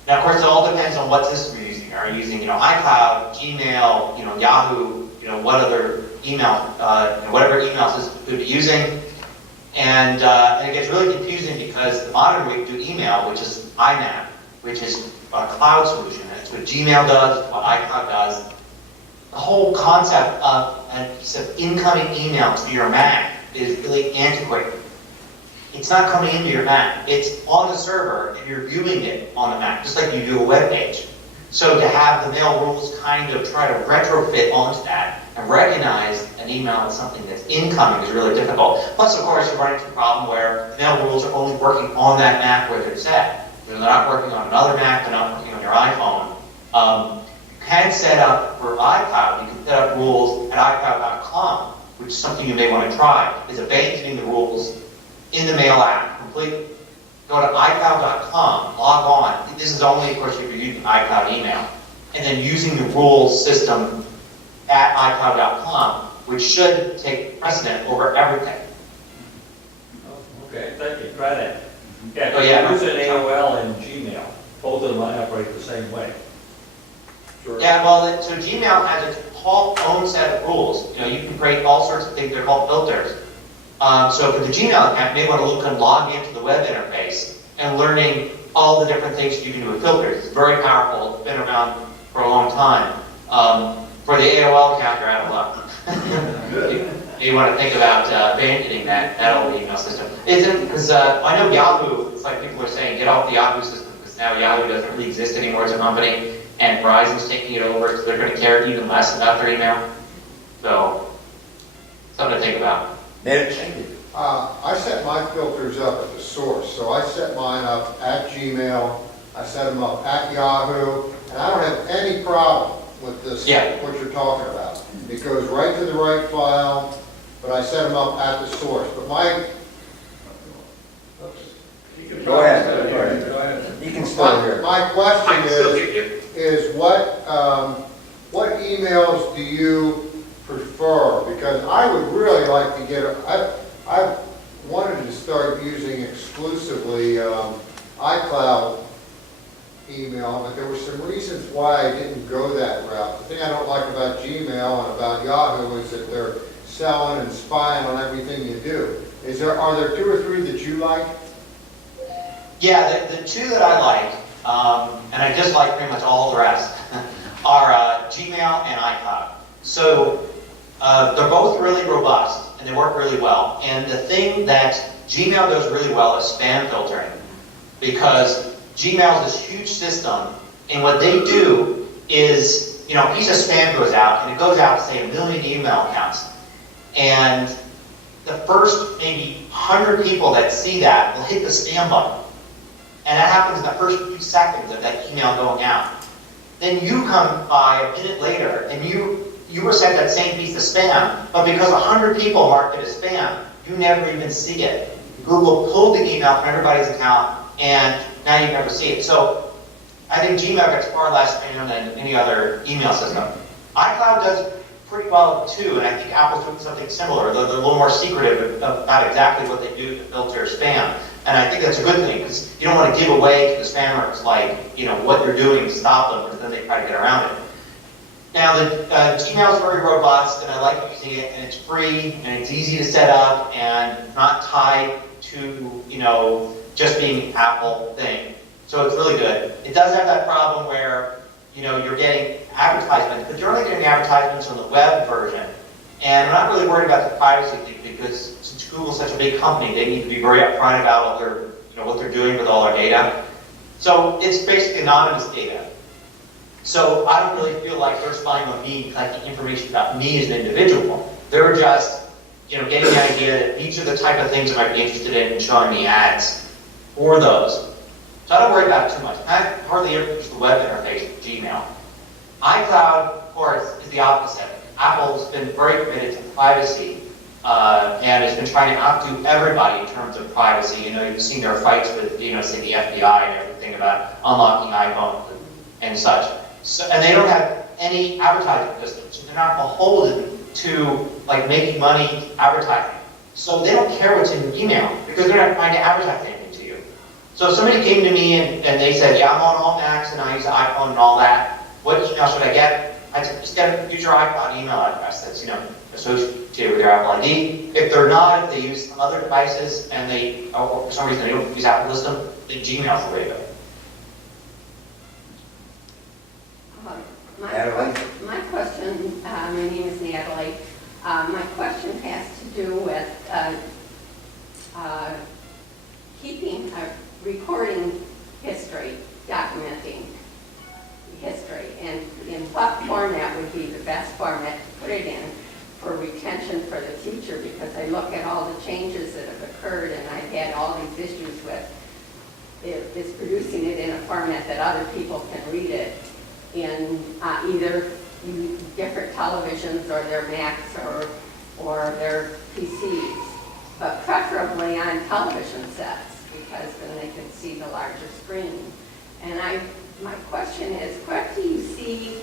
Now, of course, it all depends on what system you're using. Are you using, iCloud, Gmail, Yahoo, what other email, whatever email system you could be using. And it gets really confusing because the modern way to do email, which is IMAP, which is a cloud solution. It's what Gmail does, it's what iCloud does. The whole concept of a piece of incoming email to your Mac is really antiquated. It's not coming into your Mac. It's on the server, and you're viewing it on the Mac, just like you do a web page. So to have the mail rules kind of try to retrofit onto that and recognize an email as something that's incoming is really difficult. Plus, of course, you run into the problem where the mail rules are only working on that Mac where they're set. They're not working on another Mac, they're not working on your iPhone. You can set up for iCloud, you can set up rules at iCloud.com, which is something you may want to try, is abandoning the rules in the mail app completely. Go to iCloud.com, log on. This is only, of course, if you're using iCloud email. And then using the rules system at iCloud.com, which should take precedent over everything. Okay, thank you. Try that. Yeah, Oh, yeah. use an AOL and Gmail. Both of them operate the same way. Sure. Yeah, well, so Gmail has its whole own set of rules. You can create all sorts of things. They're called filters. So for the Gmail account, you may want to look and log into the web interface and learning all the different things you can do with filters. It's very powerful. It's been around for a long time. For the AOL account, you're out of luck. You want to think about abandoning that old email system. Isn't because I know Yahoo. It's like people are saying, get off the Yahoo system because now Yahoo doesn't really exist anymore as a company, and Verizon's taking it over, so they're going to care even less about their email. So, something to think about. Made it change it. I set my filters up at the source, so I set mine up at Gmail, I set them up at Yahoo, and I don't have any problem with this, what you're talking about. It goes right to the right file, but I set them up at the source. But my... Go ahead. You can still hear. My question is what emails do you prefer? Because I would really like to get, I wanted to start using exclusively iCloud email, but there were some reasons why I didn't go that route. The thing I don't like about Gmail and about Yahoo is that they're selling and spying on everything you do. Are there two or three that you like? Yeah, the two that I like, and I dislike pretty much all the rest, are Gmail and iCloud. So they're both really robust and they work really well. And the thing that Gmail does really well is spam filtering, because Gmail is this huge system, and what they do is, you know, a piece of spam goes out, and it goes out to, say, 1 million email accounts. And the first maybe 100 people that see that will hit the spam button. And that happens in the first few seconds of that email going out. Then you come by a minute later, and you were sent that same piece of spam, but because 100 people marked it as spam, you never even see it. Google pulled the email from everybody's account, and now you never see it. So I think Gmail gets far less spam than any other email system. iCloud does pretty well too, and I think Apple's doing something similar. They're a little more secretive about exactly what they do to filter spam. And I think that's a good thing, because you don't want to give away to the spammers, like, you know, what they're doing to stop them, because then they try to get around it. Now, the Gmail is very robust, and I like using it, and it's free, and it's easy to set up, and not tied to, you know, just being an Apple thing. So it's really good. It does have that problem where, you know, you're getting advertisements, but you're only getting advertisements on the web version. And I'm not really worried about the privacy thing, because since Google's such a big company, they need to be very upfront about all their, you know, what they're doing with all our data. So it's basically anonymous data. So I don't really feel like they're spying on me, collecting information about me as an individual. They're just, you know, getting the idea that these are the type of things I might be interested in and showing me ads for those. So I don't worry about it too much. I hardly ever use the web interface with Gmail. iCloud, of course, is the opposite. Apple's been very committed to privacy and has been trying to outdo everybody in terms of privacy. You know, you've seen their fights with, you know, say the FBI and everything about unlocking iPhones and such. So, and they don't have any advertising systems, so they're not beholden to like making money advertising. So they don't care what's in your email because they're not trying to advertise anything to you. So if somebody came to me and they said, yeah, I'm on all Macs and I use iPhone and all that, what email should I get? I'd say, just use your iCloud email address that's, you know, associated with your Apple ID. If they're not, if they use some other devices and they, or for some reason they don't use Apple system, then Gmail's the way to go. My question, my name is Natalie. My question has to do with keeping, recording history, documenting history, and in what format would be the best format to put it in for retention for the future, because I look at all the changes that have occurred and I've had all these issues with is producing it in a format that other people can read it in either different televisions or their Macs or their PCs, but preferably on television sets, because then they can see the larger screen. And my question is, what do you see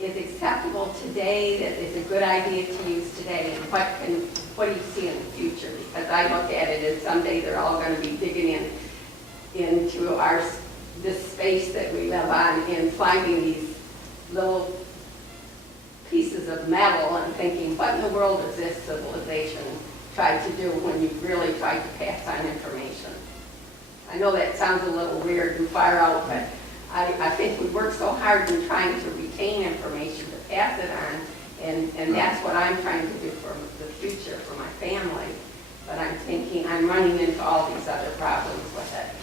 is acceptable today, that is a good idea to use today, and what do you see in the future? Because I look at it as someday they're all going to be digging into this space that we live on and finding these little pieces of metal and thinking, what in the world is this civilization tried to do when you really tried to pass on information? I know that sounds a little weird and far out, but I think we work so hard in trying to retain information, to pass it on, and that's what I'm trying to do for the future, for my family. But I'm thinking, I'm running into all these other problems with it.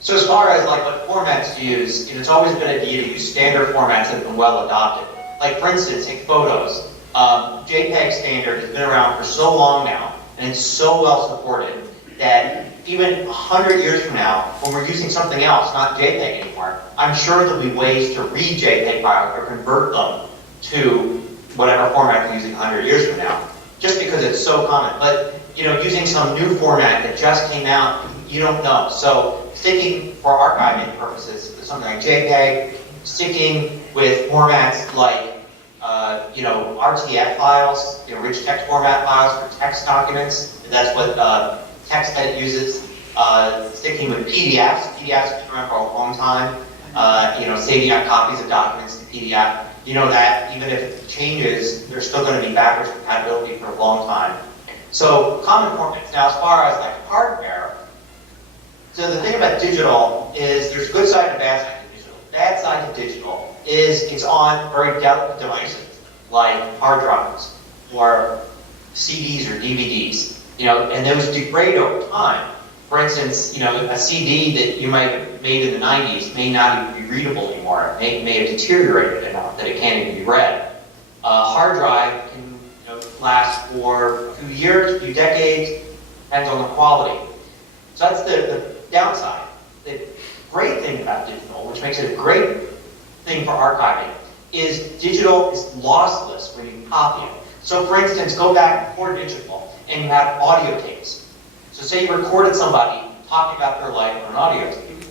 So as far as like what formats to use, it's always been a idea to use standard formats that have been well adopted. Like for instance, take photos. JPEG standard has been around for so long now, and it's so well supported that even 100 years from now, when we're using something else, not JPEG anymore, I'm sure there'll be ways to read JPEG files or convert them to whatever format we're using 100 years from now, just because it's so common. But using some new format that just came out, you don't know. So sticking for archiving purposes with something like JPEG, sticking with formats like RTF files, rich text format files for text documents. That's what TextEdit uses. Sticking with PDFs. PDFs have been around for a long time. Saving out copies of documents to PDF. You know that even if it changes, there's still going to be backwards compatibility for a long time. So common formats. Now, as far as like hardware, so the thing about digital is there's good side and bad side to digital. Bad side to digital is it's on very delicate devices like hard drives or CDs or DVDs. And those degrade over time. For instance, a CD that you might have made in the 90s may not even be readable anymore. It may have deteriorated enough that it can't even be read. A hard drive can last for a few years, a few decades, depends on the quality. So that's the downside. The great thing about digital, which makes it a great thing for archiving, is digital is lossless when you copy it. So for instance, go back before digital and you have audio tapes. So say you recorded somebody talking about their life on an audio tape,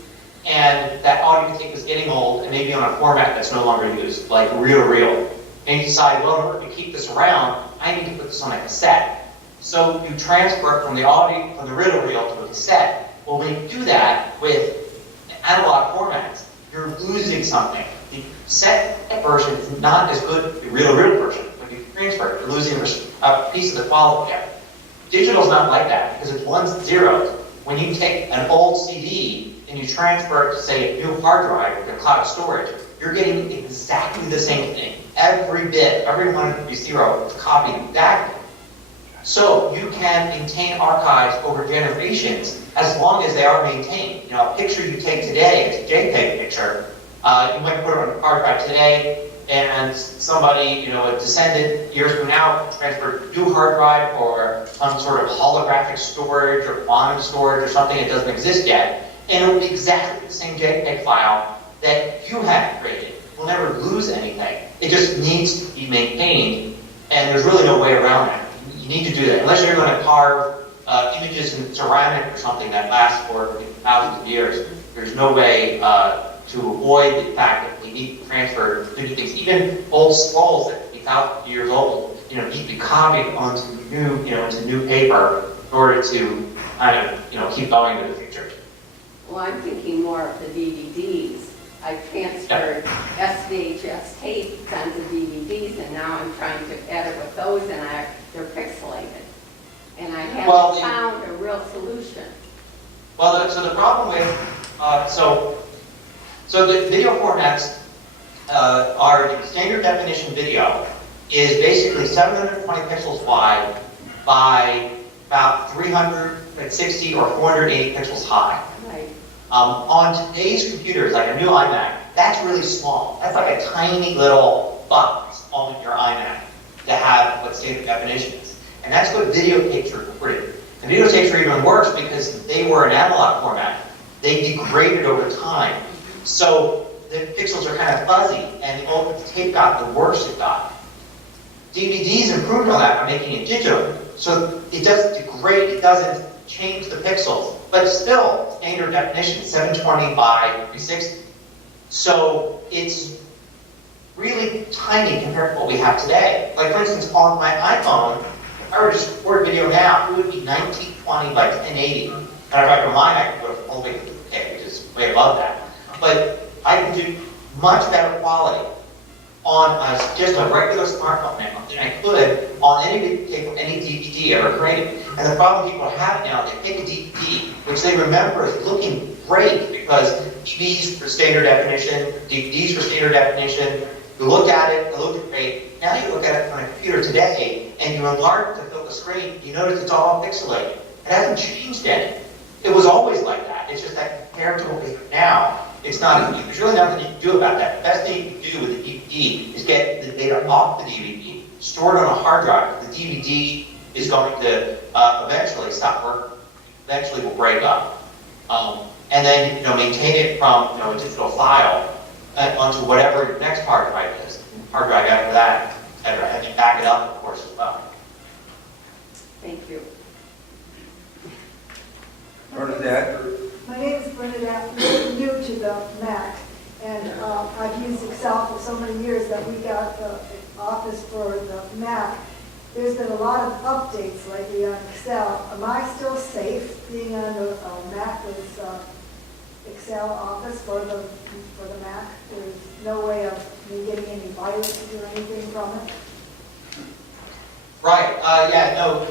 and that audio tape is getting old and maybe on a format that's no longer used, like reel-to-reel. And you decide, well, in order to keep this around, I need to put this on a cassette. So you transfer it from the audio, from the reel-to-reel to a cassette. Well, when you do that with analog formats, you're losing something. The cassette version is not as good as the reel-to-reel version. When you transfer it, you're losing a piece of the quality of it. Digital's not like that because it's ones and zeros. When you take an old CD and you transfer it to, say, a new hard drive with a cloud storage, you're getting exactly the same thing. Every bit, every 130 is copied exactly. So you can maintain archives over generations as long as they are maintained. A picture you take today is a JPEG picture. You might put it on a hard drive today, and somebody, a descendant, years from now, transferred to a new hard drive or some sort of holographic storage or quantum storage or something that doesn't exist yet, and it will be exactly the same JPEG file that you had created. We'll never lose anything. It just needs to be maintained, and there's really no way around that. You need to do that. Unless you're going to carve images in ceramic or something that lasts for thousands of years, there's no way to avoid the fact that we need to transfer new things. Even old scrolls that are thousands of years old, need to be copied onto new, into new paper in order to kind of, keep going to the future. Well, I'm thinking more of the DVDs. I transferred SVHS tapes onto DVDs, and now I'm trying to edit with those, and they're pixelated. And I haven't found a real solution. Well, so the problem with, so the video formats are the standard definition video is basically 720 pixels wide by about 360 or 480 pixels high. Right. On today's computers, like a new iMac, that's really small. That's like a tiny little box on your iMac to have what standard definition is. And that's what videotapes are recorded. And videotapes are even worse because they were an analog format. They degraded over time. So the pixels are kind of fuzzy, and the older the tape got, the worse it got. DVDs improved on that by making it digital. So it doesn't degrade, it doesn't change the pixels, but still standard definition, 720 by 360. So it's really tiny compared to what we have today. Like for instance, on my iPhone, if I were to just record video now, it would be 1920 by 1080. And if I could mine, I could go to full width, which is way above that. But I can do much better quality on just a regular smartphone now than I could on any DVD ever created. And the problem people have now, they pick a DVD, which they remember is looking great because TVs for standard definition, DVDs for standard definition. You look at it, it looked great. Now you look at it on a computer today, and you enlarge the fill the screen, you notice it's all pixelated. It hasn't changed any. It was always like that. It's just that compared to what we have now, it's not. There's really nothing you can do about that. The best thing you can do with a DVD is get the data off the DVD, store it on a hard drive. The DVD is going to eventually stop working. Eventually will break up, and then maintain it from a digital file onto whatever your next hard drive is. Hard drive after that, etc. And then back it up, of course, as well. Thank you. Bernadette? My name is Bernadette. I'm new to the Mac, and I've used Excel for so many years that we got the Office for the Mac. There's been a lot of updates lately on Excel. Am I still safe being on the Mac with Excel Office for the Mac? There's no way of me getting any viruses or anything from it? Right.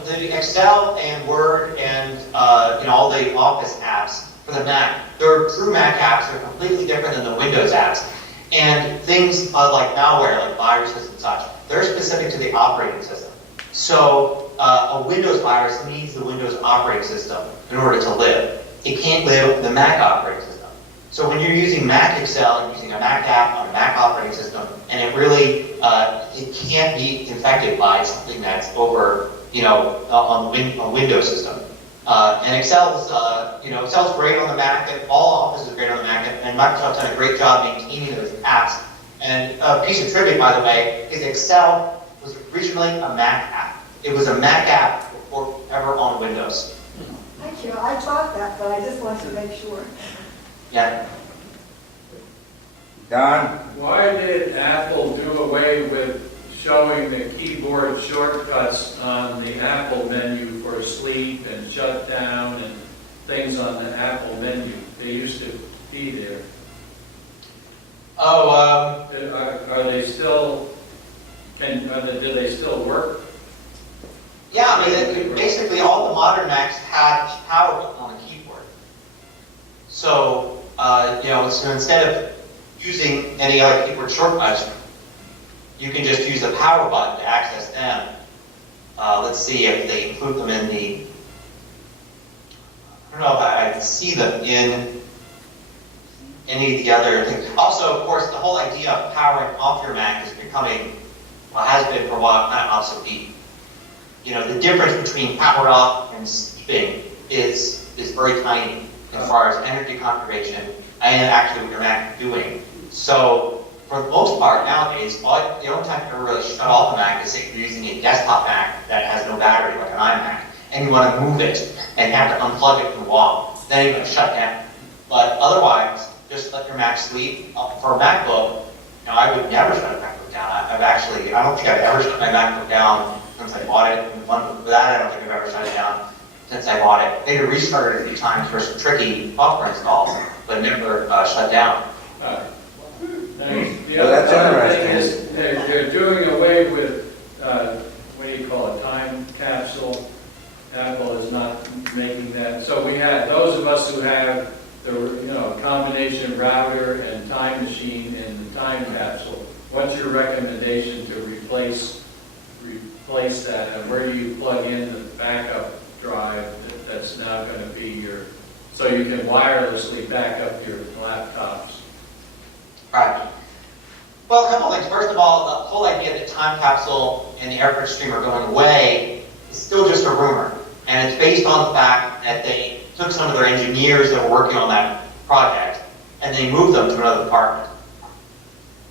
The Excel and Word and all the Office apps for the Mac, they're true Mac apps. They're completely different than the Windows apps. And things like malware, like viruses and such, they're specific to the operating system. So a Windows virus needs the Windows operating system in order to live. It can't live with the Mac operating system. So when you're using Mac Excel, you're using a Mac app on a Mac operating system, and it really it can't be infected by something that's over on the Windows system. And Excel's Excel's great on the Mac, and all Office is great on the Mac, and Microsoft's done a great job maintaining those apps. And a piece of trivia, by the way, is Excel was originally a Mac app. It was a Mac app before ever on Windows. Thank you. I thought that, but I just wanted to make sure. Yeah. Don? Why did Apple do away with showing the keyboard shortcuts on the Apple menu for sleep and shutdown and things on the Apple menu? They used to be there. Oh, Are they still, do they still work? yeah, I mean, basically all the modern Macs had the power button on the keyboard. So, so instead of using any other keyboard shortcuts, you can just use the power button to access them. Let's see if they include them in the, I don't know if I can see them in any of the other things. Also, of course, the whole idea of powering off your Mac is becoming, has been for a while, kind of obsolete. The difference between power off and sleeping is very tiny as far as energy conservation and actually what your Mac is doing. So, for the most part nowadays, the only time you ever really shut off a Mac is if you're using a desktop Mac that has no battery, like an iMac, and you want to move it and have to unplug it from the wall. Then you're going to shut down. But otherwise, just let your Mac sleep. For a MacBook, I would never shut a MacBook down. I don't think I've ever shut my MacBook down since I bought it. For that, I don't think I've ever shut it down since I bought it. Maybe restarted a few times for some tricky software installs, but never shut down. The Well, that's other thing interesting. is they're doing away with, what do you call it, time capsule. Apple is not making that. So we had, those of us who have the combination router and time machine in the time capsule, what's your recommendation to replace that? And where do you plug in the backup drive that's now going to be so you can wirelessly back up your laptops? Right. Well, a couple things. First of all, the whole idea that time capsule and the airport stream are going away is still just a rumor. And it's based on the fact that they took some of their engineers that were working on that project and they moved them to another department.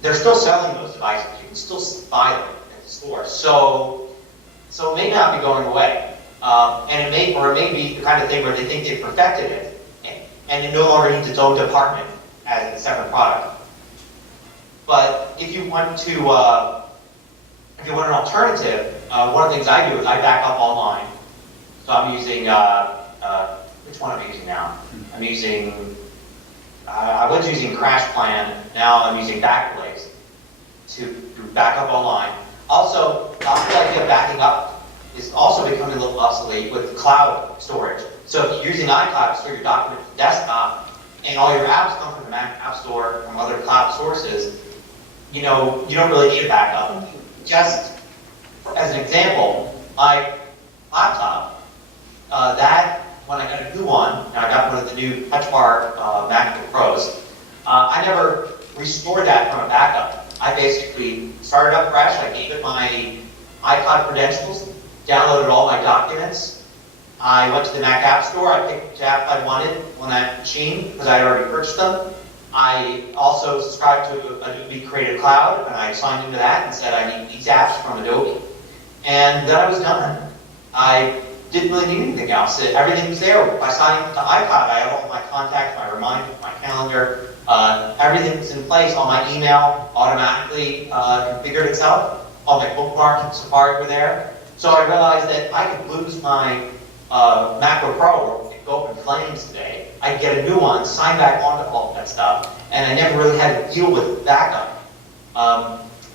They're still selling those devices. You can still buy them at the store. So it may not be going away. And it may be the kind of thing where they think they've perfected it and it no longer needs its own department as a separate product. But if you want an alternative, one of the things I do is I back up online. So I'm using, which one am I using now? I'm using, I was using Crash Plan, now I'm using Backblaze to back up online. Also, the idea of backing up is also becoming a little obsolete with cloud storage. So if you're using iCloud to store your documents to desktop, and all your apps come from the Mac App Store from other cloud sources, you don't really need a backup. Just as an example, my laptop, when I got a new one, and I got one of the new Touch Bar MacBook Pros, I never restored that from a backup. I basically started up fresh. I gave it my iCloud credentials, downloaded all my documents. I went to the Mac App Store. I picked the app I wanted on that machine because I had already purchased them. I also subscribed to Adobe Creative Cloud, and I signed into that and said I need these apps from Adobe. And then I was done. I didn't really need anything else. Everything was there. By signing to iCloud, I have all my contacts, my reminders, my calendar. Everything's in place. All my email automatically configured itself. All my bookmarks and Safari were there. So I realized that I could lose my MacBook Pro, or it could go up in flames today. I could get a new one, sign back onto all that stuff, and I never really had to deal with backup.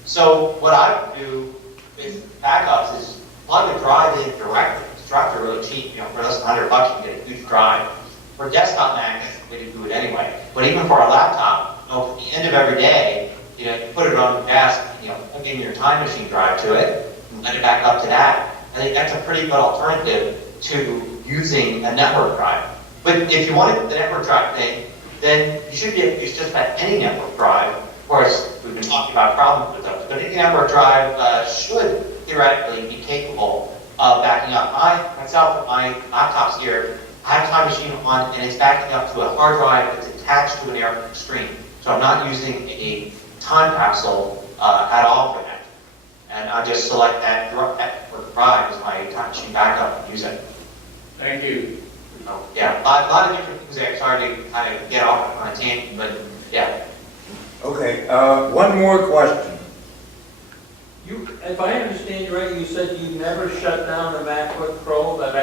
So what I would do with backups is plug a drive in directly. Drives are really cheap. For less than $100, you can get a huge drive. For desktop Mac, that's the way to do it anyway. But even for a laptop, at the end of every day, you put it on the desk, plug in your time machine drive to it, and let it back up to that. I think that's a pretty good alternative to using a network drive. But if you wanted the network drive thing, then you should be able to use just about any network drive. Of course, we've been talking about problems with those, but any network drive should theoretically be capable of backing up. Myself, with my laptops here, I have a time machine on, and it's backing up to a hard drive that's attached to an Air Stream. So I'm not using a time capsule at all for that. And I just select that drive as my time machine backup and use it. Thank you. So, yeah, a lot of different things there. Sorry to kind of get off on a tangent, but yeah. Okay, one more question. If I understand you right, you said you never shut down the MacBook Pro, but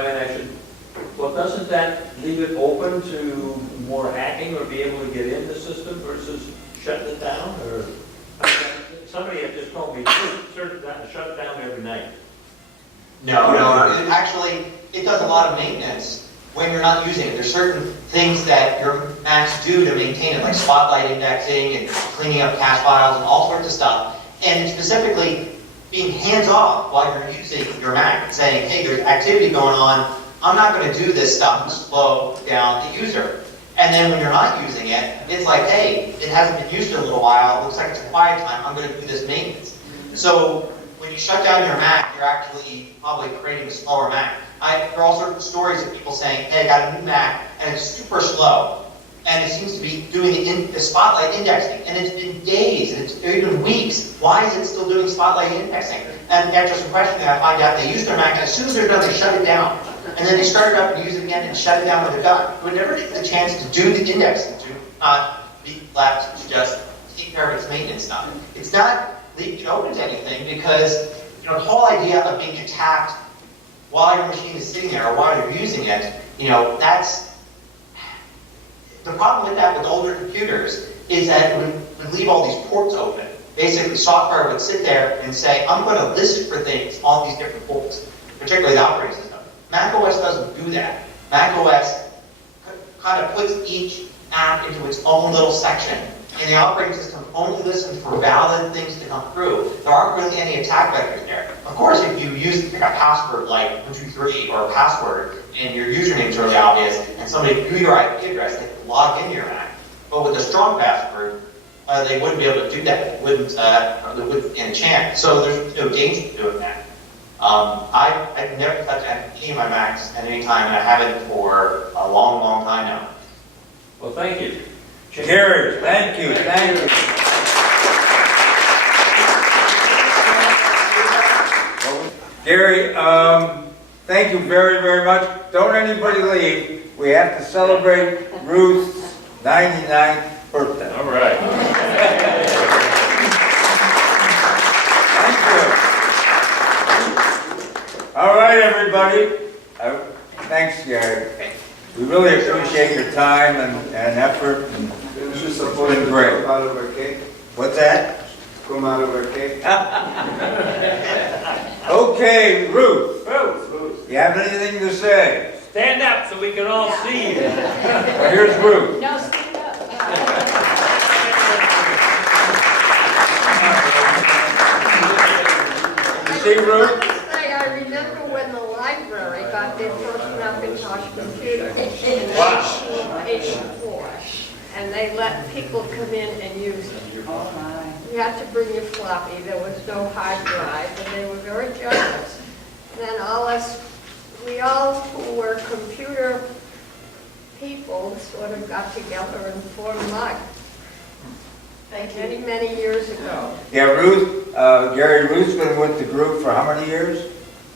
well, doesn't that leave it open to more hacking or be able to get in the system versus shutting it down? Or somebody had just told me, shut it down every night. No. Actually, it does a lot of maintenance when you're not using it. There's certain things that your Macs do to maintain it, like spotlight indexing and cleaning up cache files and all sorts of stuff. And specifically, being hands-off while you're using your Mac and saying, hey, there's activity going on, I'm not going to do this stuff to slow down the user. And then when you're not using it, it's like, hey, it hasn't been used in a little while, it looks like it's a quiet time, I'm going to do this maintenance. So when you shut down your Mac, you're actually probably creating a slower Mac. There are all sorts of stories of people saying, hey, I got a new Mac, and it's super slow. And it seems to be doing the spotlight indexing. And it's been days, or even weeks. Why is it still doing spotlight indexing? And after some questioning, I find out they use their Mac, and as soon as they're done, they shut it down. And then they start it up and use it again and shut it down when they're done. It would never get the chance to do the indexing, to not be left to just take care of its maintenance stuff. It's not leaving it open to anything because the whole idea of being attacked while your machine is sitting there or while you're using it, that's the problem with that with older computers is that it would leave all these ports open. Basically, software would sit there and say, I'm going to list for things all these different ports, particularly the operating system. Mac OS doesn't do that. Mac OS kind of puts each app into its own little section, and the operating system only listens for valid things to come through. There aren't really any attack vectors there. Of course, if you use like a password like 123 or a password, and your username is really obvious, and somebody knew your IP address, they could log into your Mac. But with a strong password, they wouldn't be able to do that. It wouldn't enchant. So there's no danger to doing that. I've never touched any of my Macs at any time, and I haven't for a long, long time now. Well, thank you. Gary, thank you. Gary, thank you very, very much. Don't anybody leave. We have to celebrate Ruth's 99th birthday. All right. Thank you. All right, everybody. Thanks, Gary. We really appreciate your time and effort. And It's been great. out of a cake. What's that? come out of a cake. Okay, Ruth, Ruth, you have anything to say? stand up so we can all see you. Well, here's Ruth. No, stand up. You see, Ruth? I remember when the library got their first Macintosh computer in Wow. 1984, and they let people come in and use it. You had to bring your floppy, there was no hard drive, and they were very generous. And then we all who were computer people sort of got together and formed MUG. Many, many years ago. Yeah, Ruth, Gary, Ruth's been with the group for how many years?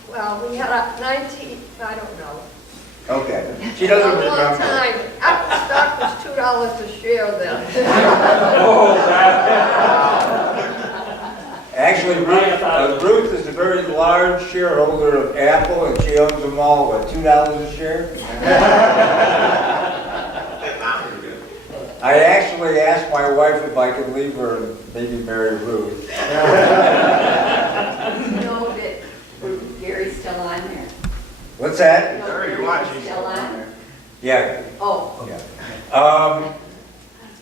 Well, we had 19, I don't know. Okay. She doesn't A long remember. time. Stock was $2 a share then. Oh, that. Actually, Ruth is a very large shareholder of Apple, and she owns them all, what, $2 a share? I actually asked my wife if I could leave her and maybe marry Ruth. You know that Gary's still on there. What's that? You know Gary's still on there. Yeah. Oh. Yeah.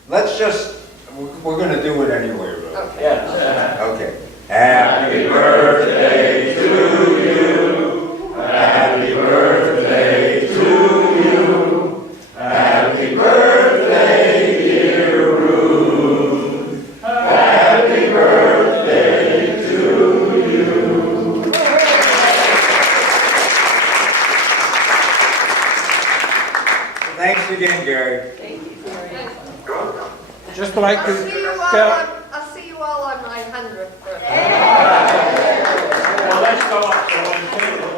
Let's just, we're gonna do it anyway, Ruth. Okay. Yes. Okay. Happy birthday to you. Happy birthday to you. Happy birthday, dear Ruth. Happy birthday to you. Thanks again, Gary. Thank you, Gary. Just like I'll to see you all on my 100th birthday. Well, let's go up to one table.